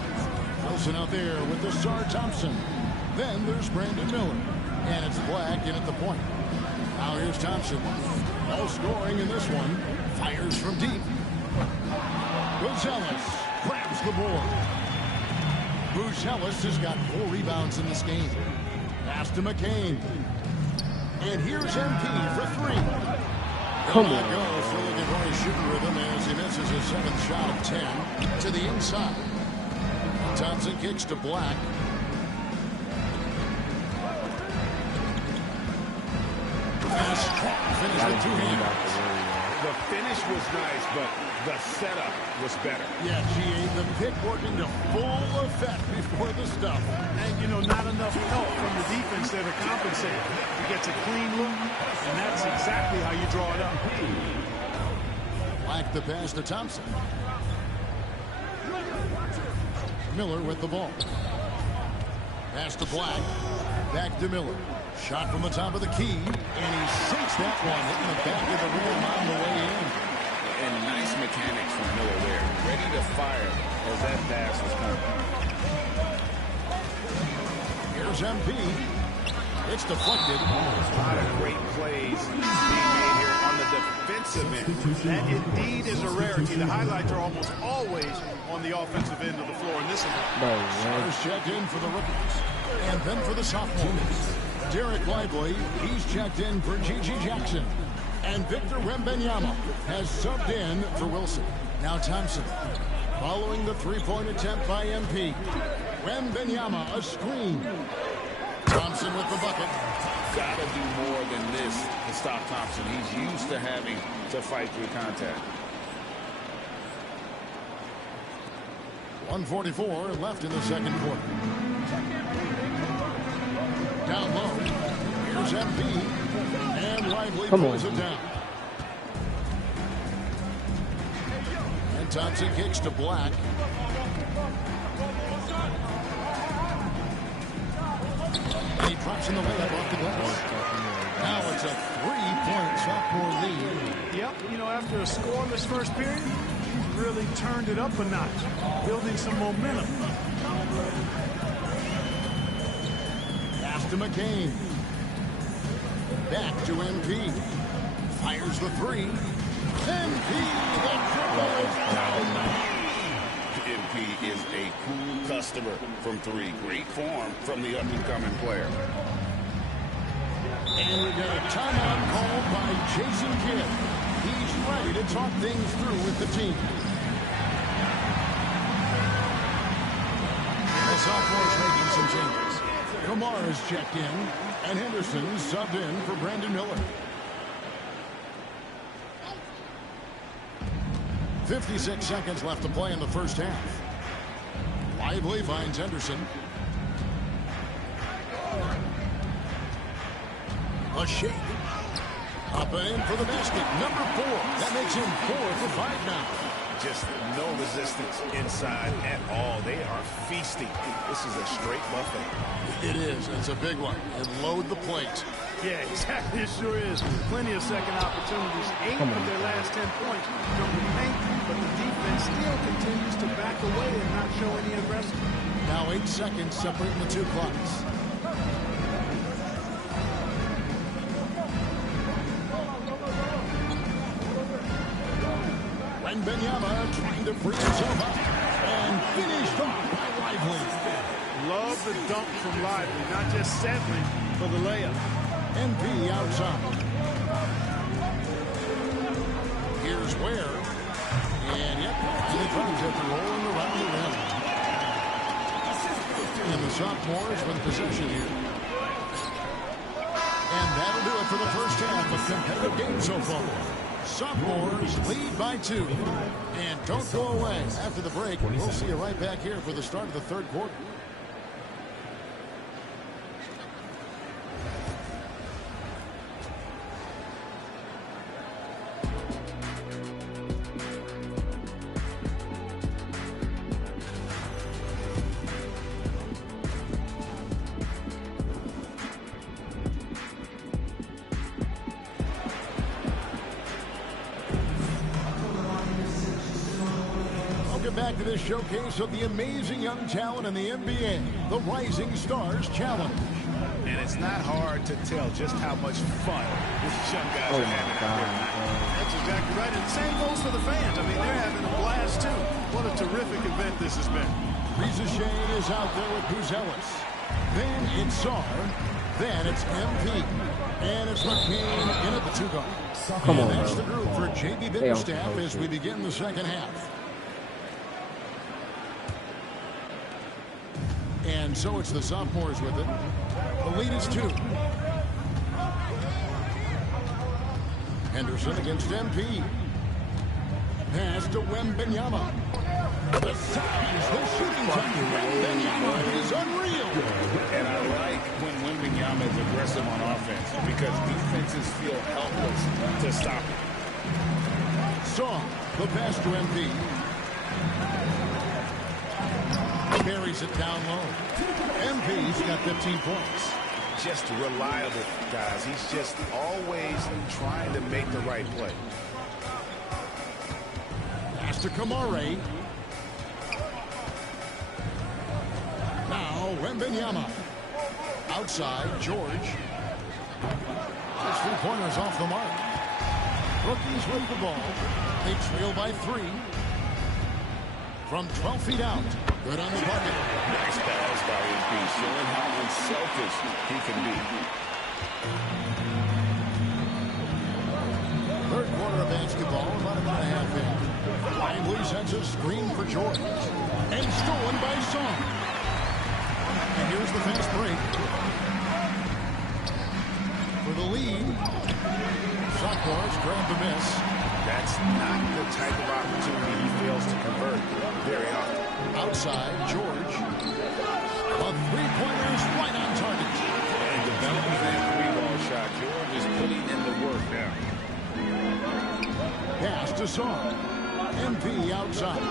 Wilson out there with the Sarr Thompson. Then there's Brandon Miller. And it's Black in at the point. Now here's Thompson. No scoring in this one. Fires from deep. Buzelis grabs the board. Buzelis has got 4 rebounds in this game. Pass to McCain. And here's MP for 3. Come on. on. Go for looking for his shooting rhythm as he misses his 7th shot of 10 to the inside. Thompson kicks to Black. Finish with 2 hands. The finish was nice, but the setup was better. Yeah, G.A., the pick working to full effect before the stuff. And, you know, not enough help from the defense defense there to compensate. He gets a clean look, and that's exactly how you draw it up. Black the pass to Thompson. Miller with the ball. Pass to Black. Back to Miller. Shot from the top of the key, and he sinks that one, hitting the back of the rim on the way in. And nice mechanics from Miller there. Ready to fire as that pass was coming. Here's MP. It's deflected. A lot of great plays being made here on the defensive end. That indeed is a rarity. The highlights are almost always on the offensive end of the floor in this one. Stars checked in for the rookies. And then for the sophomores. Derek Lively, he's checked in for G.G. Jackson. And Victor Wembanyama has subbed in for Wilson. Now Thompson, following the three-point attempt by MP. Wembanyama, a screen. Thompson with the bucket. Got to do more than this to stop Thompson. He's used to having to fight through contact. 1:44 left in the second quarter. Down low. Here's MP. And Lively pulls it down. And Thompson kicks to Black. And he drops in the layup off the glass. Now it's a three-point sophomore lead. Yep, you know, after a scoreless first period, he's really turned it up a notch, building some momentum. Pass to McCain. Back to MP. Fires the three. MP, the triple is down. MP is a cool customer from three. Great form from the up-and-coming player. And we got a timeout called by Jason Kidd. He's ready to talk things through with the team. The sophomore's making some changes. Kamara's checked in, and Henderson subbed in for Brandon Miller. 56 seconds left to play in the first half. Lively finds Henderson. A shake. Up and in for the basket. Number 4. That makes him 4 for 5 now. Just no resistance inside at all. They are feasting. This is a straight buffet. It is. It's a big one. And load the plate. Yeah, exactly. It sure is. Plenty of second opportunities. 8 of their last 10 points from the paint, but the defense still continues to back away and not show any aggression. Now 8 seconds separating the two clocks. Wembanyama trying to free himself up and finished off by Lively. Love the dunk from Lively, not just settling for the layup. MP outside. Here's Ware. And yep, the Cubs after rolling around the rim. And the sophomores with possession here. And that'll do it for the first half of competitive game so far. Sophomores lead by 2. And don't go away. After the break, we'll see you right back here for the start of the third quarter. Back to this showcase of the amazing young talent in the NBA, the Rising Stars Challenge. And it's not hard to tell just how much fun these young guys are having out there. That's exactly right. And the same goes for the fans. I mean, they're having a blast, too. What a terrific event this has been. Reza Shane is out there with Buzelis. Then it's Sar. Then it's MP. And it's McCain in at the 2 guard. Come on, that's bro. the group for J.B. Bickerstaff as we begin the second half. And so it's the sophomores with it. The lead is 2. Henderson against MP. Pass to Wembanyama. The size, the shooting touch. Wembanyama is unreal. And I like when Wembanyama aggressive on offense because defenses feel helpless to stop it. Song, the pass to MP. Carries it down low. MP's got 15 points. Just reliable, guys. He's just always trying to make the right play. Pass to Kamare. Now, Wembanyama. Outside, George. His three-pointers off the mark. Rookies with the ball. They trail by 3. From 12 feet out. Good on the bucket. Nice pass by MP, showing how unselfish he can be. Third quarter of basketball, about a minute and a half in. Lively sends a screen for George. And stolen by Song. And here's the fast break. For the lead. Sophomores grab the miss. That's not the type of opportunity he fails to convert very often. Outside, George. A three-pointer's right on target. And developing that three-ball shot. George is putting in the work now. Pass to Song. MP outside.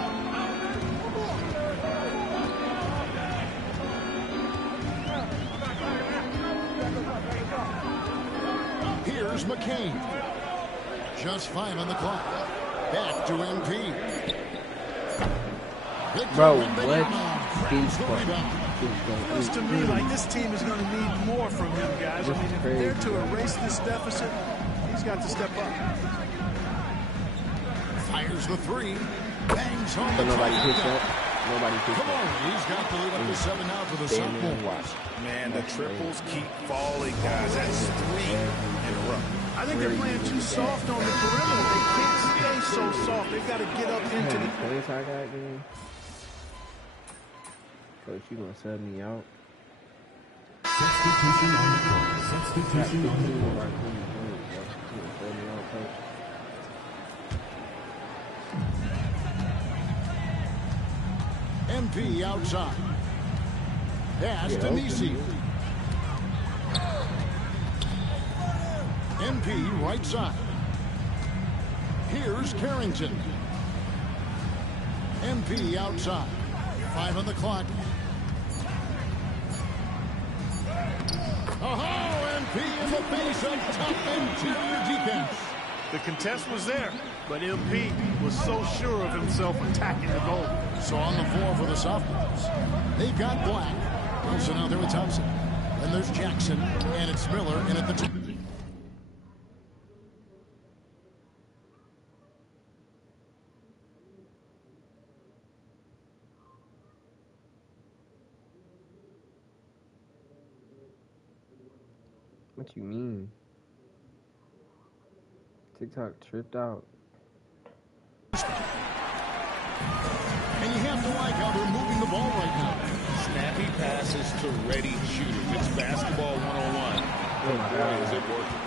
Here's McCain. Just 5 on the clock. Back to MP. Bro, what? Feels to me like this team is going to need more from him, guys. I mean, if they're to erase this deficit, he's got to step up. Fires the 3. Bangs home. So nobody picks up. Nobody picks Come on, up. he's got the lead up to 7 now for the sophomore. Man, the triples keep falling, guys. That's 3 in a row. I think they're playing too soft on the perimeter. They can't stay so soft. They've got to get up into the... Coach, you gonna sub me out? Substitution on the court. Substitution on the court. MP outside. Pass to Nisi. MP right side. Here's Carrington. MP outside. 5 on the clock. Oh, MP in the face of tough interior defense. The contest was there, but MP was so sure of himself attacking the goal. So on the floor for the sophomores. They've got Black. Wilson out there with Thompson. Then there's Jackson, and it's Miller in at the top. What you mean? TikTok tripped out. And you have to like how they're moving the ball right now. Snappy passes to ready shooters. It's basketball 101. But boy, is it working.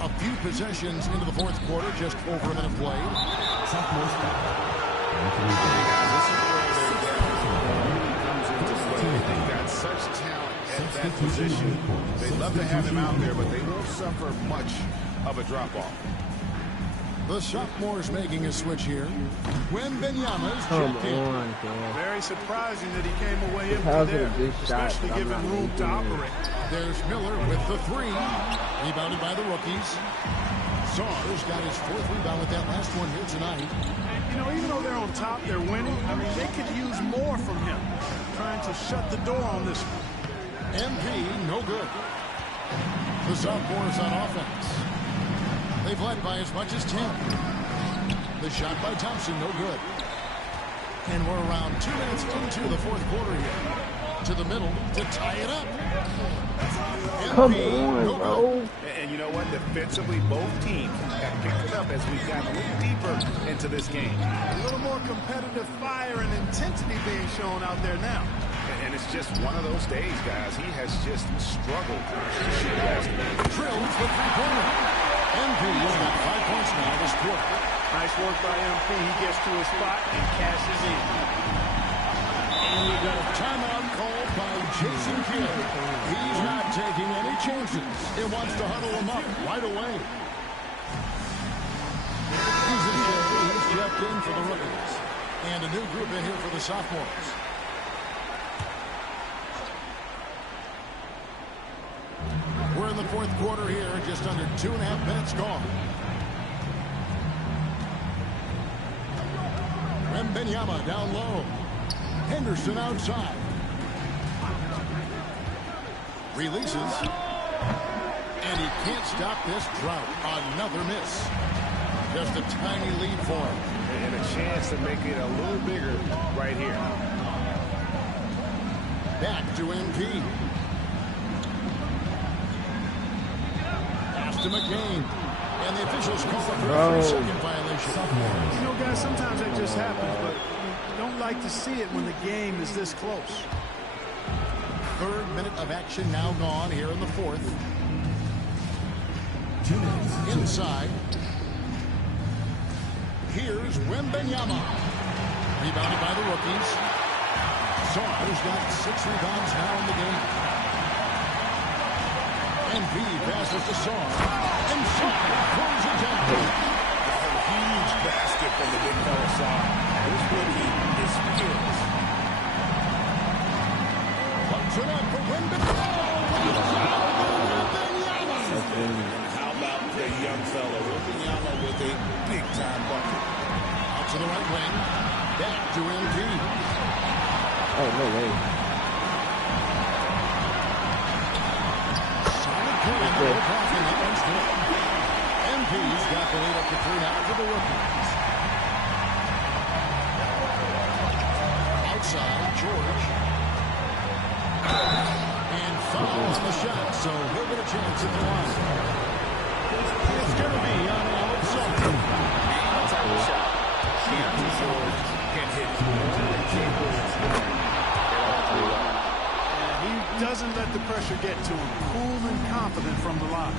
A few possessions into the fourth quarter, just over a minute played. Sophomore stop. They've got such talent at that position. They'd love to have him out there, but they won't suffer much of a drop-off. The sophomores making a switch here. Wembanyama's checked in. Very surprising that he came away empty there, especially given room to operate. There's Miller with the 3. Rebounded by the rookies. Sars got his 4th rebound with that last one here tonight. You know, even though they're on top, they're winning. I mean, they could use more from him. Trying to shut the door on this one. MP, no good. The sophomores on offense. They've led by as much as 10. The shot by Thompson, no good. And we're around 2 minutes into the fourth quarter here. To the middle to tie it up. Come on, bro. And you know what? Defensively, both teams have picked it up as we've gotten a little deeper into this game. A little more competitive fire and intensity being shown out there now. And it's just one of those days, guys. He has just struggled to shoot basketball. Drills the three-pointer. MP has got 5 points now this quarter. Nice work by MP. He gets to his spot and cashes in. And we got a Timeout called by Jason Kidd. He's not taking any chances. He wants to huddle them up right away. He's checked in for the rookies. And a new group in here for the sophomores. We're in the fourth quarter here, just under 2.5 minutes gone. Wembanyama down low. Henderson outside. Releases. And he can't stop this drought. Another miss. Just a tiny lead for him. And a chance to make it a little bigger right here. Back to MP. Pass to McCain. And the officials call it for a 3-second violation. You know, guys, sometimes that just happens, but you don't like to see it when the game is this close. Third minute of action now gone here in the fourth. Inside. Here's Wembanyama. Rebounded by the rookies. Sarr's got 6 rebounds now in the game. MP passes to Sarr. And Sarr throws it down. A huge basket from the big fella Sarr. This rookie is fearless. Puts it up for Wembanyama. How about the young fella? Wembanyama with a big-time bucket. Out to the right wing. Back to MP. Oh, no way. MP's got the lead up to 3 now for the rookies. Outside, George. And foul on the shot, so he'll get a chance at the line. It's going to be on Alex Sullivan. That's how the shot. George can hit it. He doesn't let the pressure get to him. Cool and confident from the line.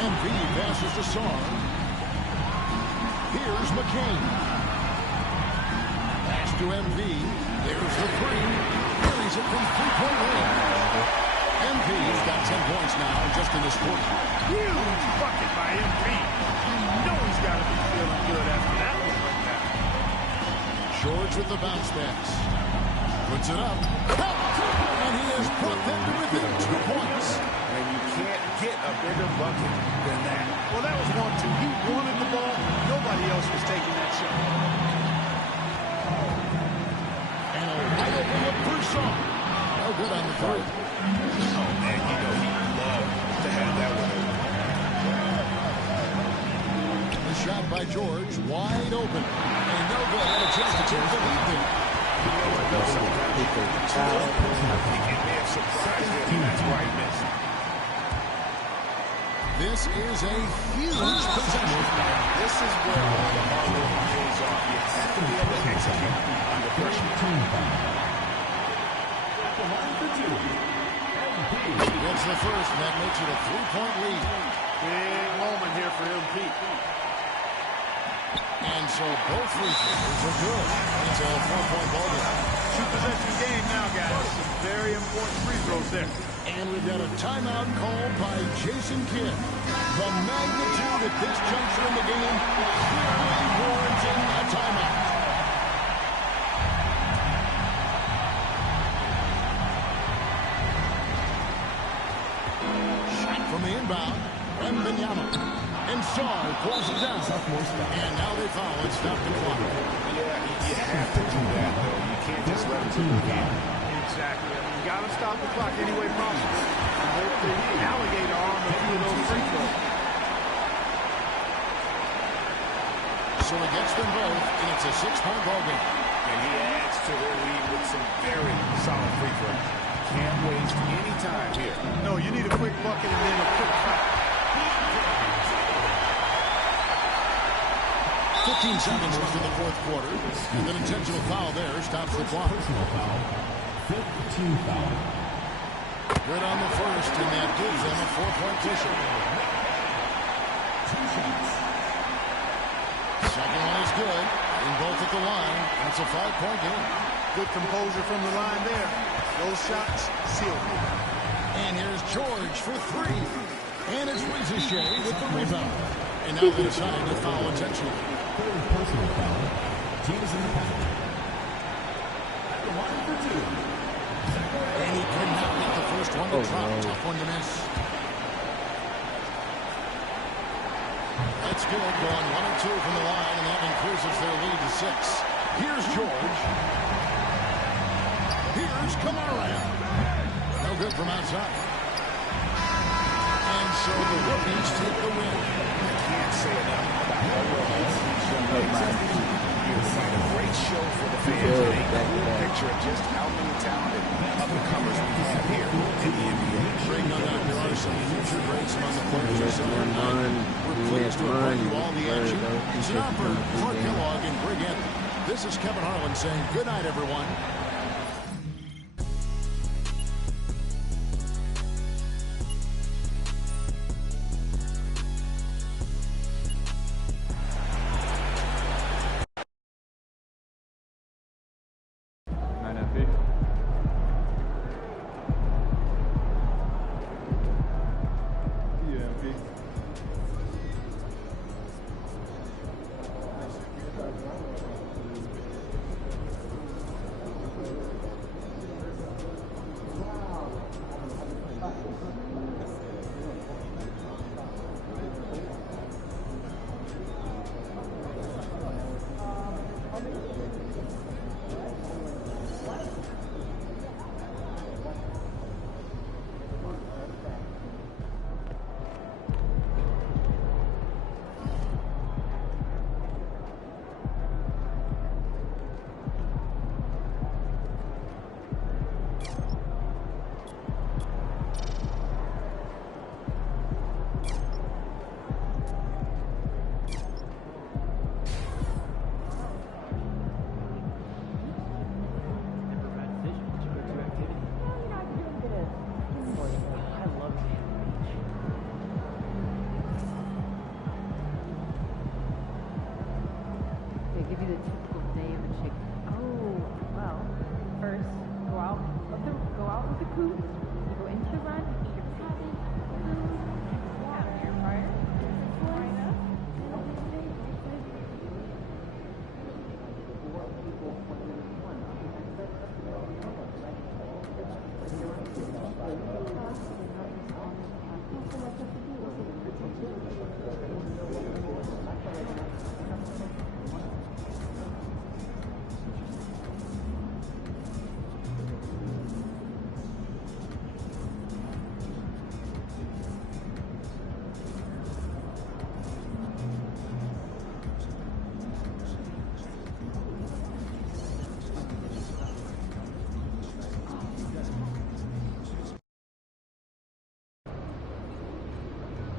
MP passes to Sarr. Here's McCain. Pass to MV. There's the 3. Carries it from 3-point range. MP's got 10 points now just in this quarter. Huge bucket by MP. You know he's got to be feeling good after that one like that. George with the bounce pass. Puts it up. And he has put them to within 2 points. And you can't get a bigger bucket than that. Well, that was 1-2. He wanted the ball. Nobody else was taking that shot. And a wide open look for Sarr. No good on the 3. Oh, man, you know he'd love to have that one. The shot by George, wide open. And no good. Had a chance to take the lead there. You know what, though, sometimes he may have surprised him, and that's why he missed. This is a huge possession. This is where all the hard work pays off. You have to be able to execute under pressure. Gets the first, and that makes it a 3-point lead. Big moment here for MP. And so both free throws are good. It's a 4-point ball game. 2-possession game now, guys. Some very important free throws there. And we've got a timeout called by Jason Kidd. The magnitude at this juncture in the game clearly warranting a timeout. Shot from the inbound. Wembanyama. And Sarr pulls it down. And now they foul and stop the clock. Yeah, you have to do that, though. You can't just let them do it again. Exactly. You got to stop the clock any way possible. I hope the alligator arm a few of those free throws. So he gets them both, and it's a 6-point ball game. And he adds to their lead with some very solid free throws. Can't waste any time here. No, you need a quick bucket and then a quick foul. 15 seconds left in the fourth quarter. And an intentional foul there stops the clock. Good on the first, and that gives them a 4-point cushion. Second one is good. In both at the line, and It's a 5-point game. Good composure from the line there. Those shots sealed. And here's George for 3. And it's Ricochet with the rebound. And now they decide to foul intentionally. Third personal foul. Teams in the pack. At the line for 2. And he could not get the first one to drop. Tough one to miss. That's good. Going 1 and 2 from the line, and that increases their lead to 6. Here's George. Here's Kamara. No good from outside. And so the rookies take the win. I can't say enough about how well these young ladies have been. You'll find a great show for the fans and a cool picture of just how many talented up-and-comers we have here in the NBA. Bring on out, there are some future greats among the players who sell their night. We're pleased to bring you all the action. So now for Clark Kellogg and Greg Anthony. This is Kevin Harlan saying good night, everyone.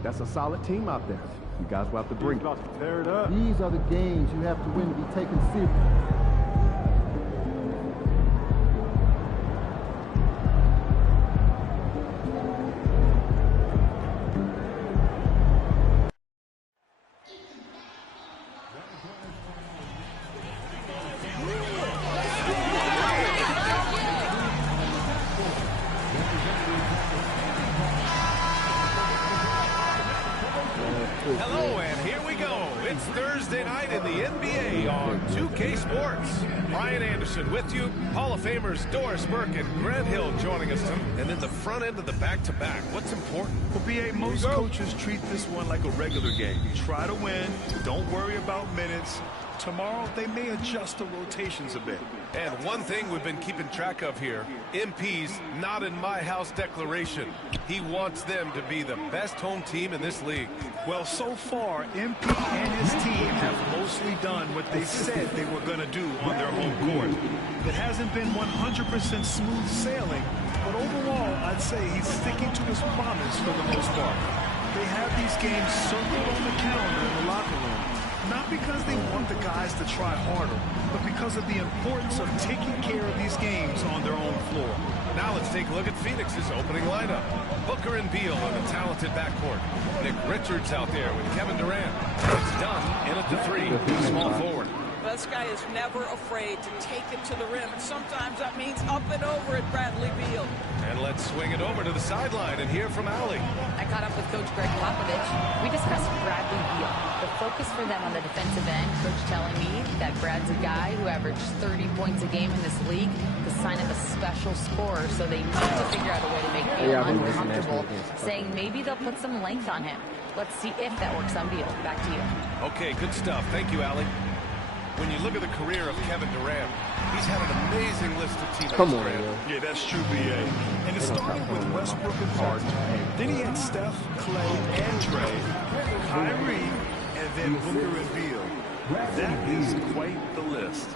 That's a solid team out there. You guys will have to bring it. Tear it up. These are the games you have to win to be taken serious. Hello, and here we go. It's Thursday night in the NBA on 2K Sports. Brian Anderson with you. Hall of Famers Doris Burke and Grant Hill joining us. And then the front end of the back-to-back. What's important? Well, BA, most coaches treat this one like a regular game. Try to win. Don't worry about minutes. Tomorrow, they may adjust the rotations a bit. And one thing we've been keeping track of here, MP's not in my house declaration. He wants them to be the best home team in this league. Well, so far, MP and his team have mostly done what they said they were going to do on their home court. It hasn't been 100% smooth sailing, but overall, I'd say he's sticking to his promise for the most part. They have these games circled on the calendar in the locker room. Not because they want the guys to try harder, but because of the importance of taking care of these games on their own floor. Now let's take a look at Phoenix's opening lineup. Booker and Beal in a talented backcourt. Nick Richards out there with Kevin Durant. It's done in at the 3, small forward. This guy is never afraid to take it to the rim, and sometimes that means up and over at Bradley Beal. And let's swing it over to the sideline and hear from Allie. I caught up with Coach Greg Popovich. We discussed Bradley Beal. The focus for them on the defensive end, Coach telling me that Brad's a guy who averaged 30 points a game in this league, the sign of a special scorer, so they need to figure out a way to make Beal uncomfortable, saying maybe they'll put some length on him. Let's see if that works on Beal. Back to you. Okay, good stuff. Thank you, Allie. When you look at the career of Kevin Durant, he's had an amazing list of teammates. Come on, yeah, that's true, BA. And it started with Westbrook and Harden. Then he had Steph, Clay, and Dre, Kyrie, and then Booker and Beal. That is quite the list.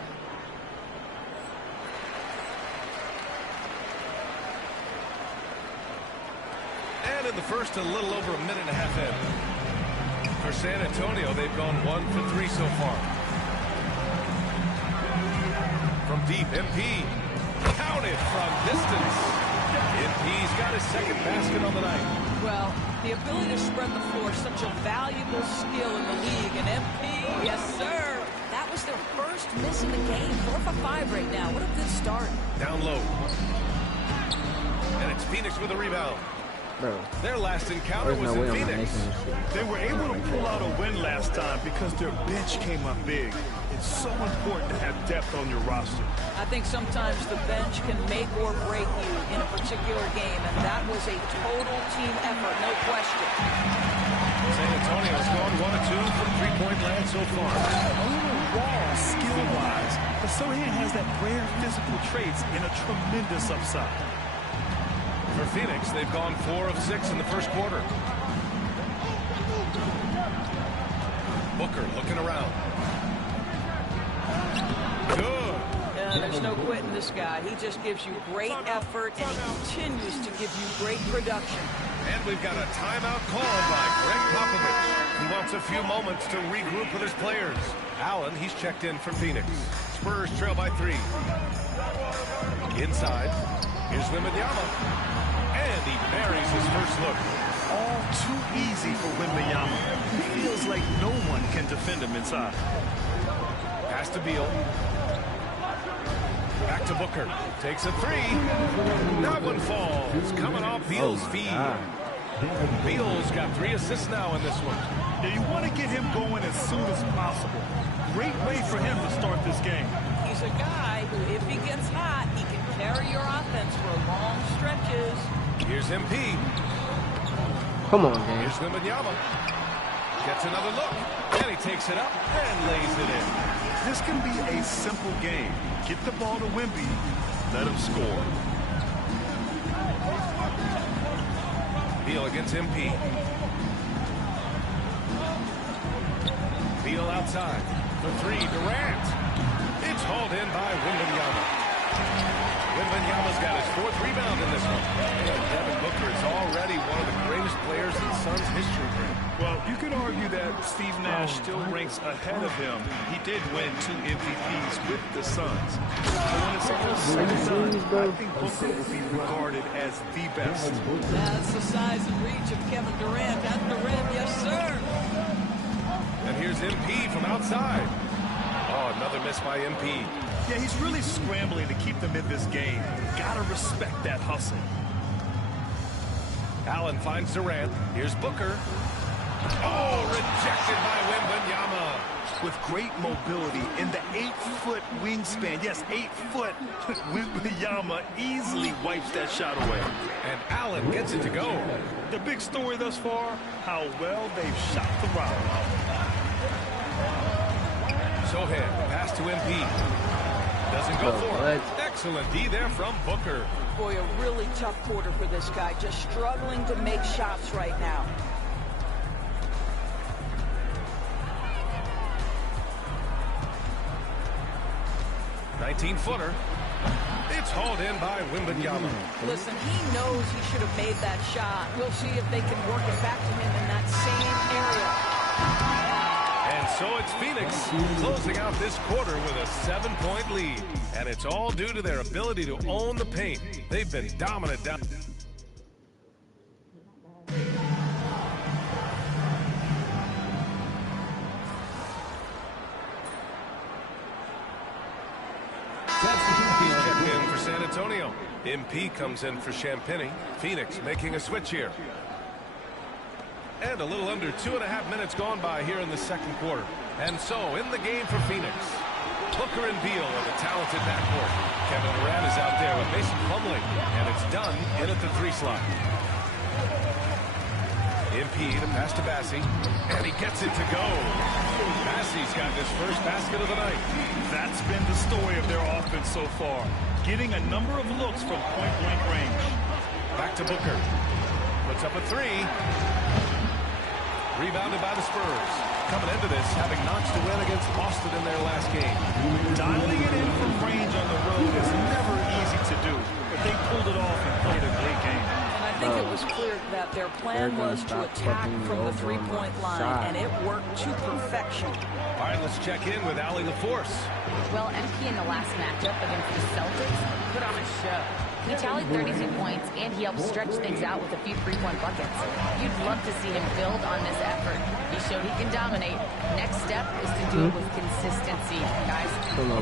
And in the first, a little over a minute and a half in. For San Antonio, they've gone 1 for 3 so far. From deep, MP. Counted from distance. MP's got his second basket on the night. Well, the ability to spread the floor is such a valuable skill in the league. And MP, yes, sir. That was their first miss in the game. 4 for 5 right now. What a good start. Down low. And it's Phoenix with a rebound. Bro, their last encounter was in Phoenix. They were able to pull out a win last time because their bench came up big. It's so important to have depth on your roster. I think sometimes the bench can make or break you in a particular game, and that was a total team effort, no question. San Antonio's gone 1 of 2 from three-point land so far. A little raw skill-wise, but Sochan has that rare physical traits and a tremendous upside. For Phoenix, they've gone 4 of 6 in the first quarter. Booker looking around. Good. Yeah, there's no quitting this guy. He just gives you great effort, and he continues to give you great production. And we've got a timeout called by Greg Popovich. He wants a few moments to regroup with his players. Allen, he's checked in for Phoenix. Spurs trail by 3. Inside, here's Wembanyama. And he buries his first look. All too easy for Wembanyama. He feels like no one can defend him inside. Pass to Beal. Back to Booker. Takes a 3. That one falls. Coming off Beal's feed. Beal's got 3 assists now in this one. Yeah, you want to get him going as soon as possible. Great way for him to start this game. He's a guy who, if he gets hot, he can carry your offense for long stretches. Here's MP. Come on, man. Here's Wembanyama. Gets another look. And he takes it up and lays it in. This can be a simple game. Get the ball to Wemby. Let him score. Beal against MP. Beal outside. For 3, Durant. It's hauled in by Wembanyama. Wembanyama's got his 4th rebound in this one. And Devin Booker is already one of the greatest players in Suns history. Well, you could argue that Steve Nash still ranks ahead of him. He did win 2 MVPs with the Suns. So when it's all said and done, I think Booker will be regarded as the best. That's the size and reach of Kevin Durant at the rim, yes, sir. And here's MP from outside. Oh, another miss by MP. Yeah, he's really scrambling to keep them in this game. Gotta respect that hustle. Allen finds Durant. Here's Booker. Oh, rejected by Wembanyama. With great mobility in the 8-foot wingspan. Yes, 8 foot. Wembanyama easily wipes that shot away. And Allen gets it to go. The big story thus far, how well they've shot the rock. Sochan, pass to MP. Doesn't go for it. Excellent D there from Booker. Boy, a really tough quarter for this guy. Just struggling to make shots right now. $19-footer. It's hauled in by Wembanyama. Listen, he knows he should have made that shot. We'll see if they can work it back to him in that same area. And so it's Phoenix closing out this quarter with a 7-point lead. And it's all due to their ability to own the paint. They've been dominant down. Antonio. MP comes in for Champagny. Phoenix making a switch here. And a little under 2.5 minutes gone by here in the second quarter. And so in the game for Phoenix, Booker and Beal are the talented backcourt. Kevin Durant is out there with Mason Plumlee, and it's done in at the 3 slot. MP to pass to Bassi, and he gets it to go. Bassi's got his first basket of the night. That's been the story of their offense so far, getting a number of looks from point-blank range. Back to Booker. Puts up a 3. Rebounded by the Spurs. Coming into this, having notched a win against Boston in their last game. Dialing it in from range on the road is never easy to do, but they pulled it off and played a great game. And I think it was clear that their plan was to attack from the three-point line, and it worked to perfection. All right, let's check in with Allie LaForce. Well, MP in the last matchup against the Celtics put on a show. He tallied 32 points, and he helped stretch things out with a few three-point buckets. You'd love to see him build on this effort. He showed he can dominate. Next step is to do it with consistency, guys.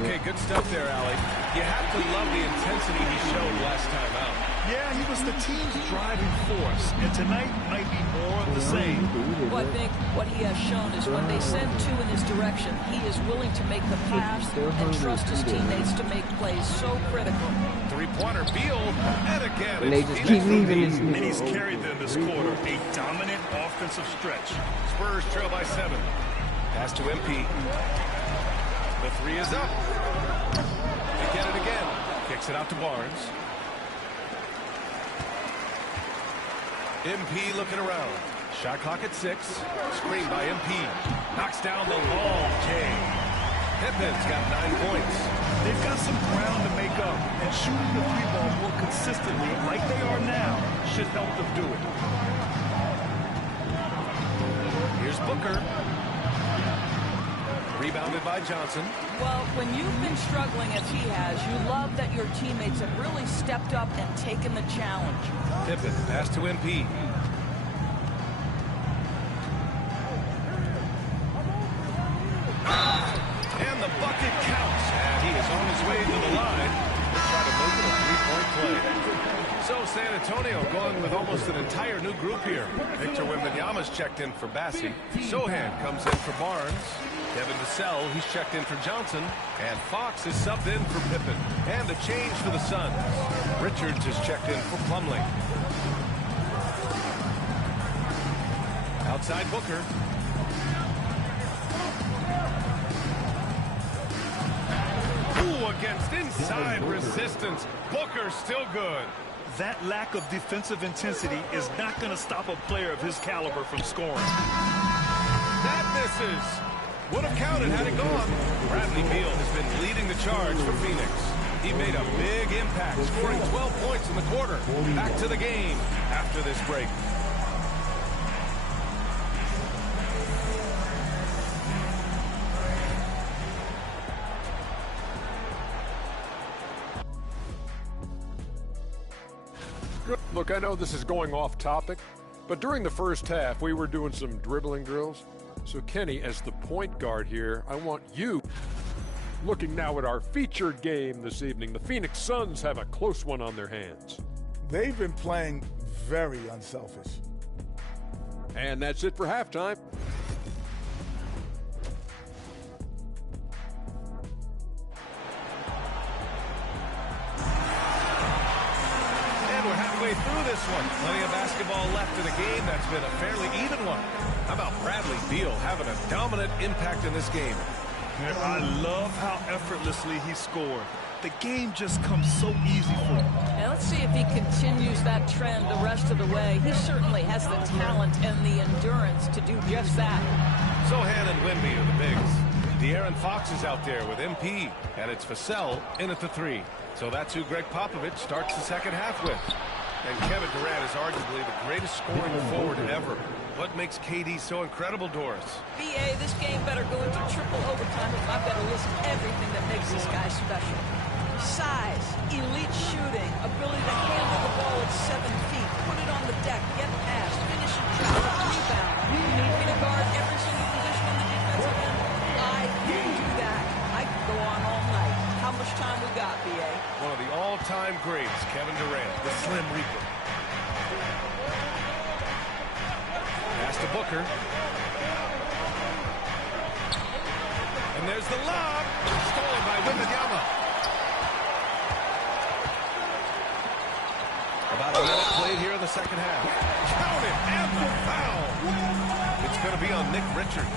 Okay, good stuff there, Allie. You have to love the intensity he showed last time out. Yeah, he was the team's driving force, and tonight might be more of the same. Well, I think what he has shown is when they send 2 in his direction, he is willing to make the pass and trust his teammates to make plays so critical. Three-pointer, Beal, and again, and they just keep leaving this And he's carried them this quarter, a dominant offensive stretch. Spurs trail by 7. Pass to MP. The 3 is up. They get it again. Kicks it out to Barnes. MP looking around. Shot clock at 6. Screen by MP. Knocks down the long J. Pippin's got 9 points. They've got some ground to make up, and shooting the 3-ball more consistently, like they are now, should help them do it. Here's Booker. Rebounded by Johnson. Well, when you've been struggling as he has, you love that your teammates have really stepped up and taken the challenge. Pippen, pass to MP. And the bucket counts. And he is on his way to the line to try to make it a 3-point play. So San Antonio going with almost an entire new group here. Victor Wembanyama's checked in for Bassi. Sohan comes in for Barnes. Devin Vassell, he's checked in for Johnson. And Fox is subbed in for Pippen. And a change for the Suns. Richards is checked in for Plumlee. Outside Booker. Ooh, against inside resistance. Booker still good. That lack of defensive intensity is not going to stop a player of his caliber from scoring. That misses. Would have counted had it gone. Bradley Beal has been leading the charge for Phoenix. He made a big impact, scoring 12 points in the quarter. Back to the game after this break. Look, I know this is going off topic, but during the first half, we were doing some dribbling drills. So, Kenny, as the point guard here, I want you looking now at our featured game this evening. The Phoenix Suns have a close one on their hands. They've been playing very unselfish. And that's it for halftime. We're halfway through this one. Plenty of basketball left in a game that's been a fairly even one. How about Bradley Beal having a dominant impact in this game? I love how effortlessly he scored. The game just comes so easy for him. And let's see if he continues that trend the rest of the way. He certainly has the talent and the endurance to do just that. Sohan and Wemby are the bigs. De'Aaron Fox is out there with MP, and it's Vassell in at the 3. So that's who Greg Popovich starts the second half with. And Kevin Durant is arguably the greatest scoring forward ever. What makes KD so incredible, Doris? BA, this game better go into triple overtime if I better list everything that makes this guy special. Size, elite shooting, ability to handle the ball at 7 feet, put it on the deck, get past, finish and trap, rebound. You need me to guard every single position on the defensive end? I can do that. I can go on all night. How much time we got, BA? One of the all all-time greats, Kevin Durant, the Slim Reaper. Pass to Booker. And there's the lob. Stolen by Wembanyama. About a minute played here in the second half. Count it, and the foul. It's going to be on Nick Richards.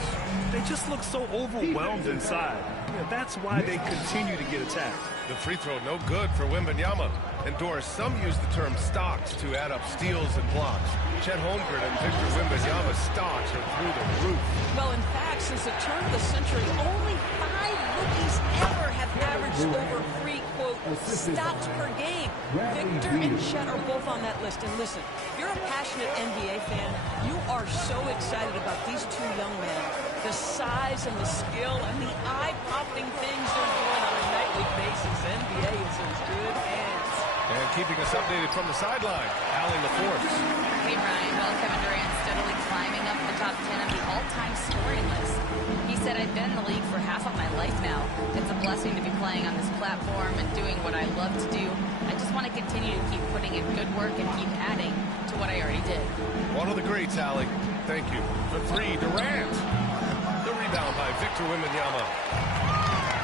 They just look so overwhelmed inside. Yeah, that's why they continue to get attacked. The free throw no good for Wembanyama. And Doris, some use the term stocks to add up steals and blocks. Chet Holmgren and Victor Wembanyama's stocks are through the roof. Well, in fact, since the turn of the century, only 5 rookies ever have averaged over 3, quote, stocks per game. Victor and Chet are both on that list. And listen, if you're a passionate NBA fan, you are so excited about these two young men. The size and the skill and the eye-popping things they're doing on a nightly basis. NBA is in good hands. And keeping us updated from the sideline, Allie LaForce. Hey, Ryan. Well, Kevin Durant steadily climbing up the top 10 of the all-time scoring list. He said, I've been in the league for half of my life now. It's a blessing to be playing on this platform and doing what I love to do. I just want to continue to keep putting in good work and keep adding to what I already did. One of the greats, Allie. Thank you. For 3, Durant. The rebound by Victor Wembanyama.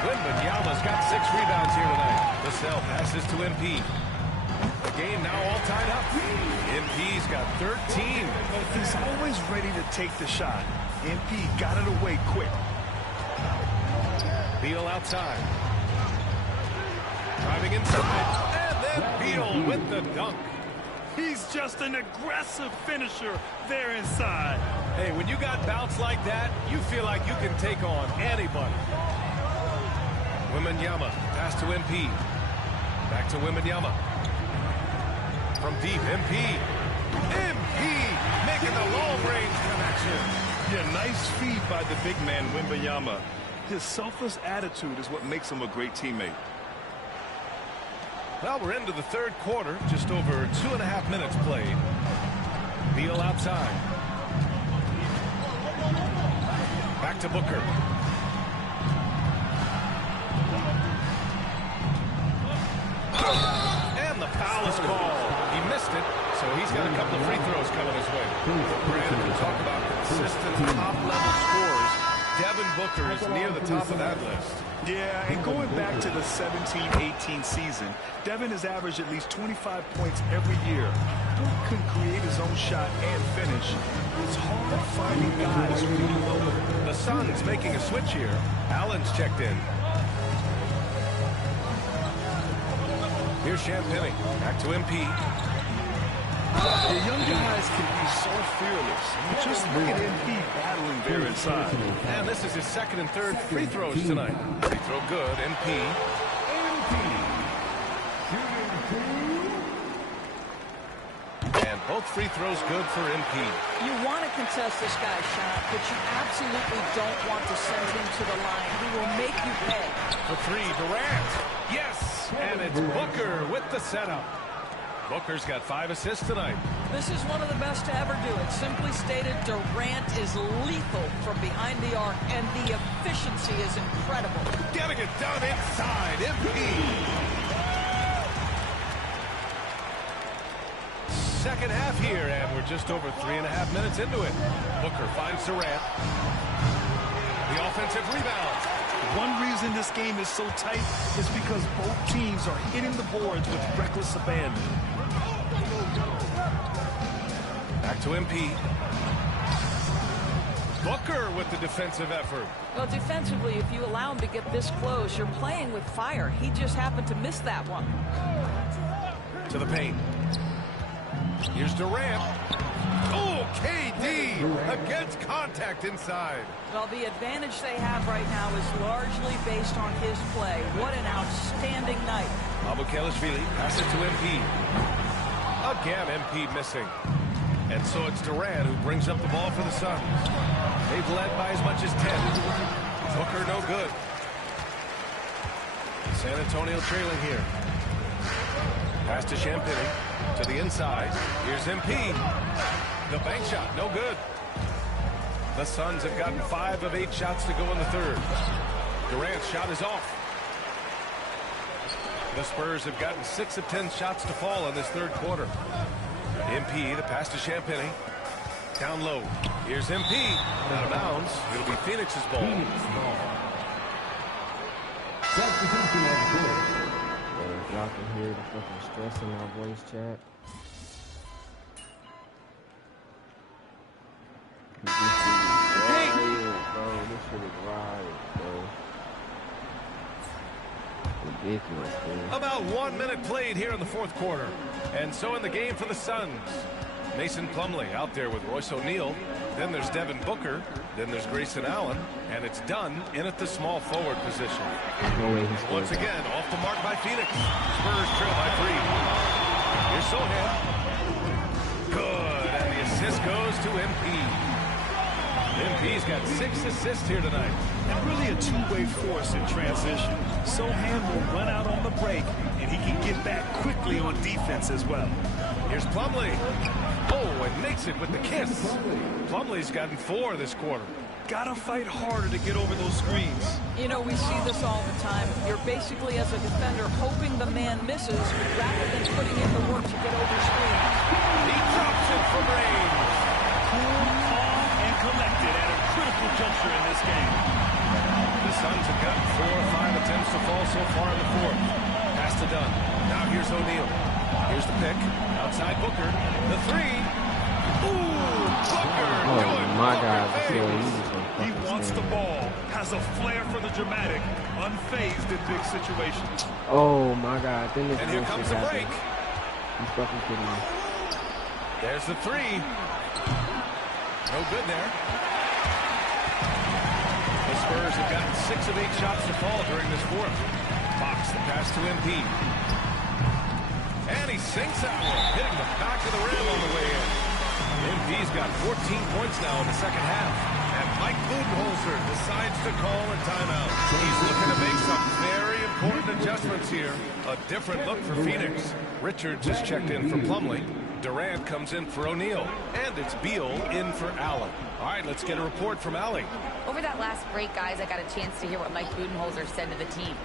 Wembanyama's got 6 rebounds here tonight. Vassell passes to MP. The game now all tied up. MP's got 13. But he's always ready to take the shot. MP got it away quick. Beal outside. Driving inside. And then Beal with the dunk. He's just an aggressive finisher there inside. Hey, when you got bounce like that, you feel like you can take on anybody. Wembanyama, pass to MP. Back to Wembanyama. From deep, MP. MP making the long-range connection. Yeah, nice feed by the big man, Wembanyama. His selfless attitude is what makes him a great teammate. Well, we're into the third quarter. Just over 2.5 minutes played. Beal outside. Back to Booker. And the foul is called. He missed it, so he's got a couple of free throws coming his way. Brandon, we talk about consistent top-level scores. Devin Booker is near the top of that list. Yeah, and going back to the 17-18 season, Devin has averaged at least 25 points every year. Book can create his own shot and finish. It's hard finding guys who can do both. The Suns making a switch here. Allen's checked in. Here's Champagny. Back to MP. The young guys can be so fearless. Just look at MP battling there inside. And this is his second and third free throws tonight. Free throw good. MP. And both free throws good for MP. You want to contest this guy's shot, but you absolutely don't want to send him to the line. He will make you pay. For 3, Durant. Yes! And it's Booker with the setup. Booker's got 5 assists tonight. This is one of the best to ever do it. Simply stated, Durant is lethal from behind the arc, and the efficiency is incredible. Getting it done inside. MP. Second half here, and we're just over 3.5 minutes into it. Booker finds Durant. The offensive rebound. One reason this game is so tight is because both teams are hitting the boards with reckless abandon. Back to MP. Booker with the defensive effort. Well, defensively, if you allow him to get this close, you're playing with fire. He just happened to miss that one. To the paint. Here's Durant. Oh, KD against contact inside. Well, the advantage they have right now is largely based on his play. What an outstanding night. Abukelashvili passes to MP. Again, MP missing. And so it's Durant who brings up the ball for the Suns. They've led by as much as 10. Booker no good. San Antonio trailing here. Pass to Champagny. To the inside. Here's MP. The bank shot, no good. The Suns have gotten 5 of 8 shots to go in the third. Durant's shot is off. The Spurs have gotten 6 of 10 shots to fall in this third quarter. MP, the pass to Champagny. Down low. Here's MP. Out of bounds. It'll be Phoenix's ball. Y'all can hear the fucking stress in my voice chat. This shit is riot, bro. Ridiculous, dude. About 1 minute played here in the fourth quarter. And so in the game for the Suns. Mason Plumlee out there with Royce O'Neal. Then there's Devin Booker. Then there's Grayson Allen. And it's done in at the small forward position. No way he's Once again, off the mark by Phoenix. Spurs trail by 3. Here's Sohan. Good. And the assist goes to MP. MP's got 6 assists here tonight. And really a two-way force in transition. Sohan will run out on the break, and he can get back quickly on defense as well. Here's Plumlee. Oh, and makes it with the kiss. Plumlee's gotten 4 this quarter. Gotta fight harder to get over those screens. You know, we see this all the time. You're basically, as a defender, hoping the man misses rather than putting in the work to get over screens. He drops it from range. Cool, calm, and collected at a critical juncture in this game. The Suns have gotten 4 or 5 attempts to fall so far in the fourth. Pass to Dunn. Now here's O'Neal. Here's the pick. Outside Booker. The 3. Ooh, Booker. Oh my God. He wants the ball. Has a flair for the dramatic. Unfazed in big situations. Oh my God. Then and here comes the break. He's fucking kidding me. There's the 3. No good there. The Spurs have gotten 6 of 8 shots to fall during this fourth. Fox the pass to MP. And he sinks that one, hitting the back of the rim on the way in. MP's got 14 points now in the second half. And Mike Budenholzer decides to call a timeout. He's looking to make some very important adjustments here. A different look for Phoenix. Richards has checked in for Plumlee. Durant comes in for O'Neal. And it's Beal in for Allen. All right, let's get a report from Allie. Over that last break, guys, I got a chance to hear what Mike Budenholzer said to the team.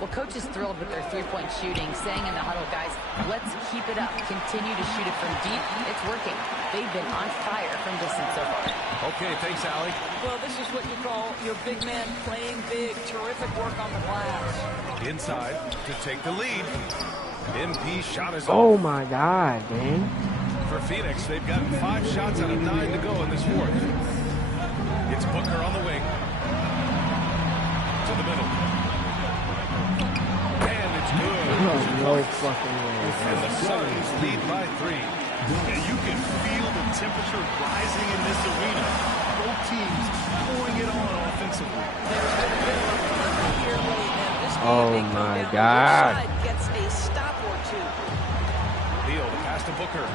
Well, coach is thrilled with their three-point shooting, saying in the huddle, guys, let's keep it up. Continue to shoot it from deep. It's working. They've been on fire from distance so far. Okay, thanks, Allie. Well, this is what you call your big man playing big. Terrific work on the glass. Inside to take the lead. MP shot is Oh my God, man. For Phoenix, they've gotten 5 shots out of 9 to go in this fourth. It's Booker on the wing. To the middle. And it's good. No fucking way. And the Suns lead by 3. And you can feel the temperature rising in this arena. Both teams pouring it on offensively. There's been a bit of a flurry here late, and this Oh my God. side gets a stop or 2. Beal, the pass to Booker.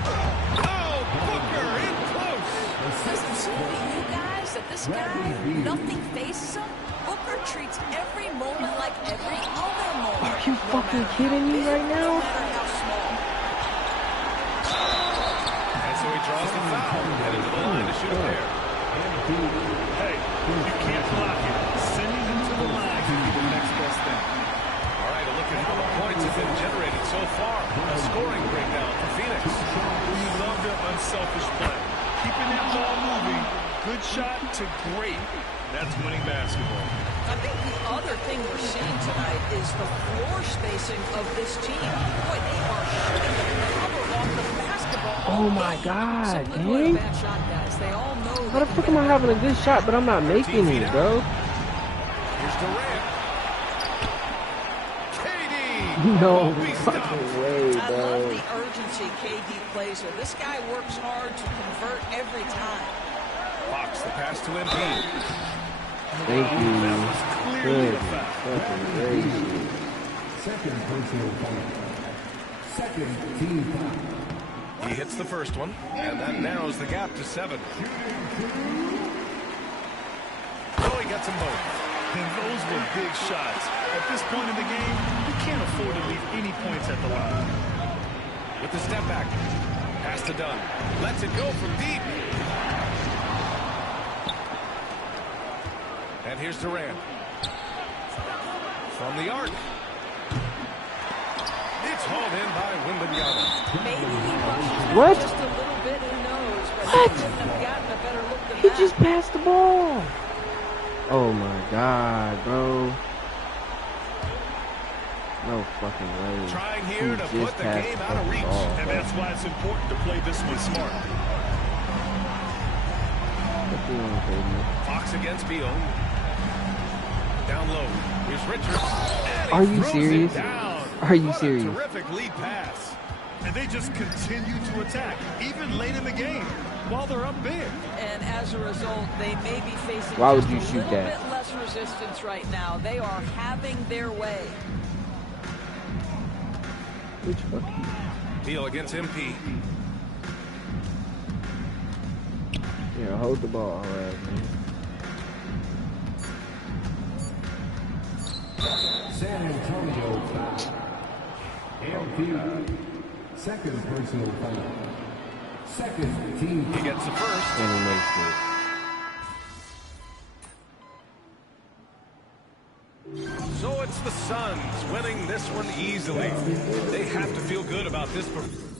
Oh, Booker in close. Does it seem to you guys that this guy, nothing faces him? Booker treats every moment like every other moment. Are you fucking kidding me right now? And so he draws the foul. Headed to the line to shoot a pair. Hey, you can't block it. Sending him to the line can be the next best thing. All right, a look at how the points have been generated so far. A scoring breakdown for Phoenix. We love their unselfish play. Keeping that ball moving, good shot to great. That's winning basketball. I think the other thing we're seeing tonight is the floor spacing of this team. Boy, they are shooting the cover off the basketball. Oh my God, Simply dang. bad shot, guys. They all know. How the fuck am I having a good shot, but I'm not making it, bro? Here's Durant. KD. No fucking way, I love bro. the urgency KD plays here. This guy works hard to convert every time. Fox, the pass to MP. Thank you. That was clearly Good. a foul. Fucking crazy. Second personal foul. Second team foul. He hits the first one, and that narrows the gap to 7. Oh, he gets them both. And those were big shots. At this point in the game, you can't afford to leave any points at the line. With the step back. Pass to Dunn. Lets it go from deep. And here's Durant. From the arc. Maybe he rushes What? just a little bit, who knows? But What? he couldn't have gotten a better look than He that. just passed the ball. Oh my God, bro. No fucking way. Trying here to He put the game out of reach. ball, And that's why it's important to play this one smart. What's going on, baby? Fox against Beal. Down low. Here's Richards. And he Are you throws serious? it down. Are you What a serious? terrific lead pass. And they just continue to attack, even late in the game, while they're up big. And as a result, they may be facing Why would just you a shoot little that? bit less resistance right now. They are having their way. Which fucking... Beal against MP. Yeah, hold the ball, all right, man. San Antonio foul. MP. Second personal foul. Second team. He gets the first. And he makes it. So it's the Suns winning this one easily. They have to feel good about this performance.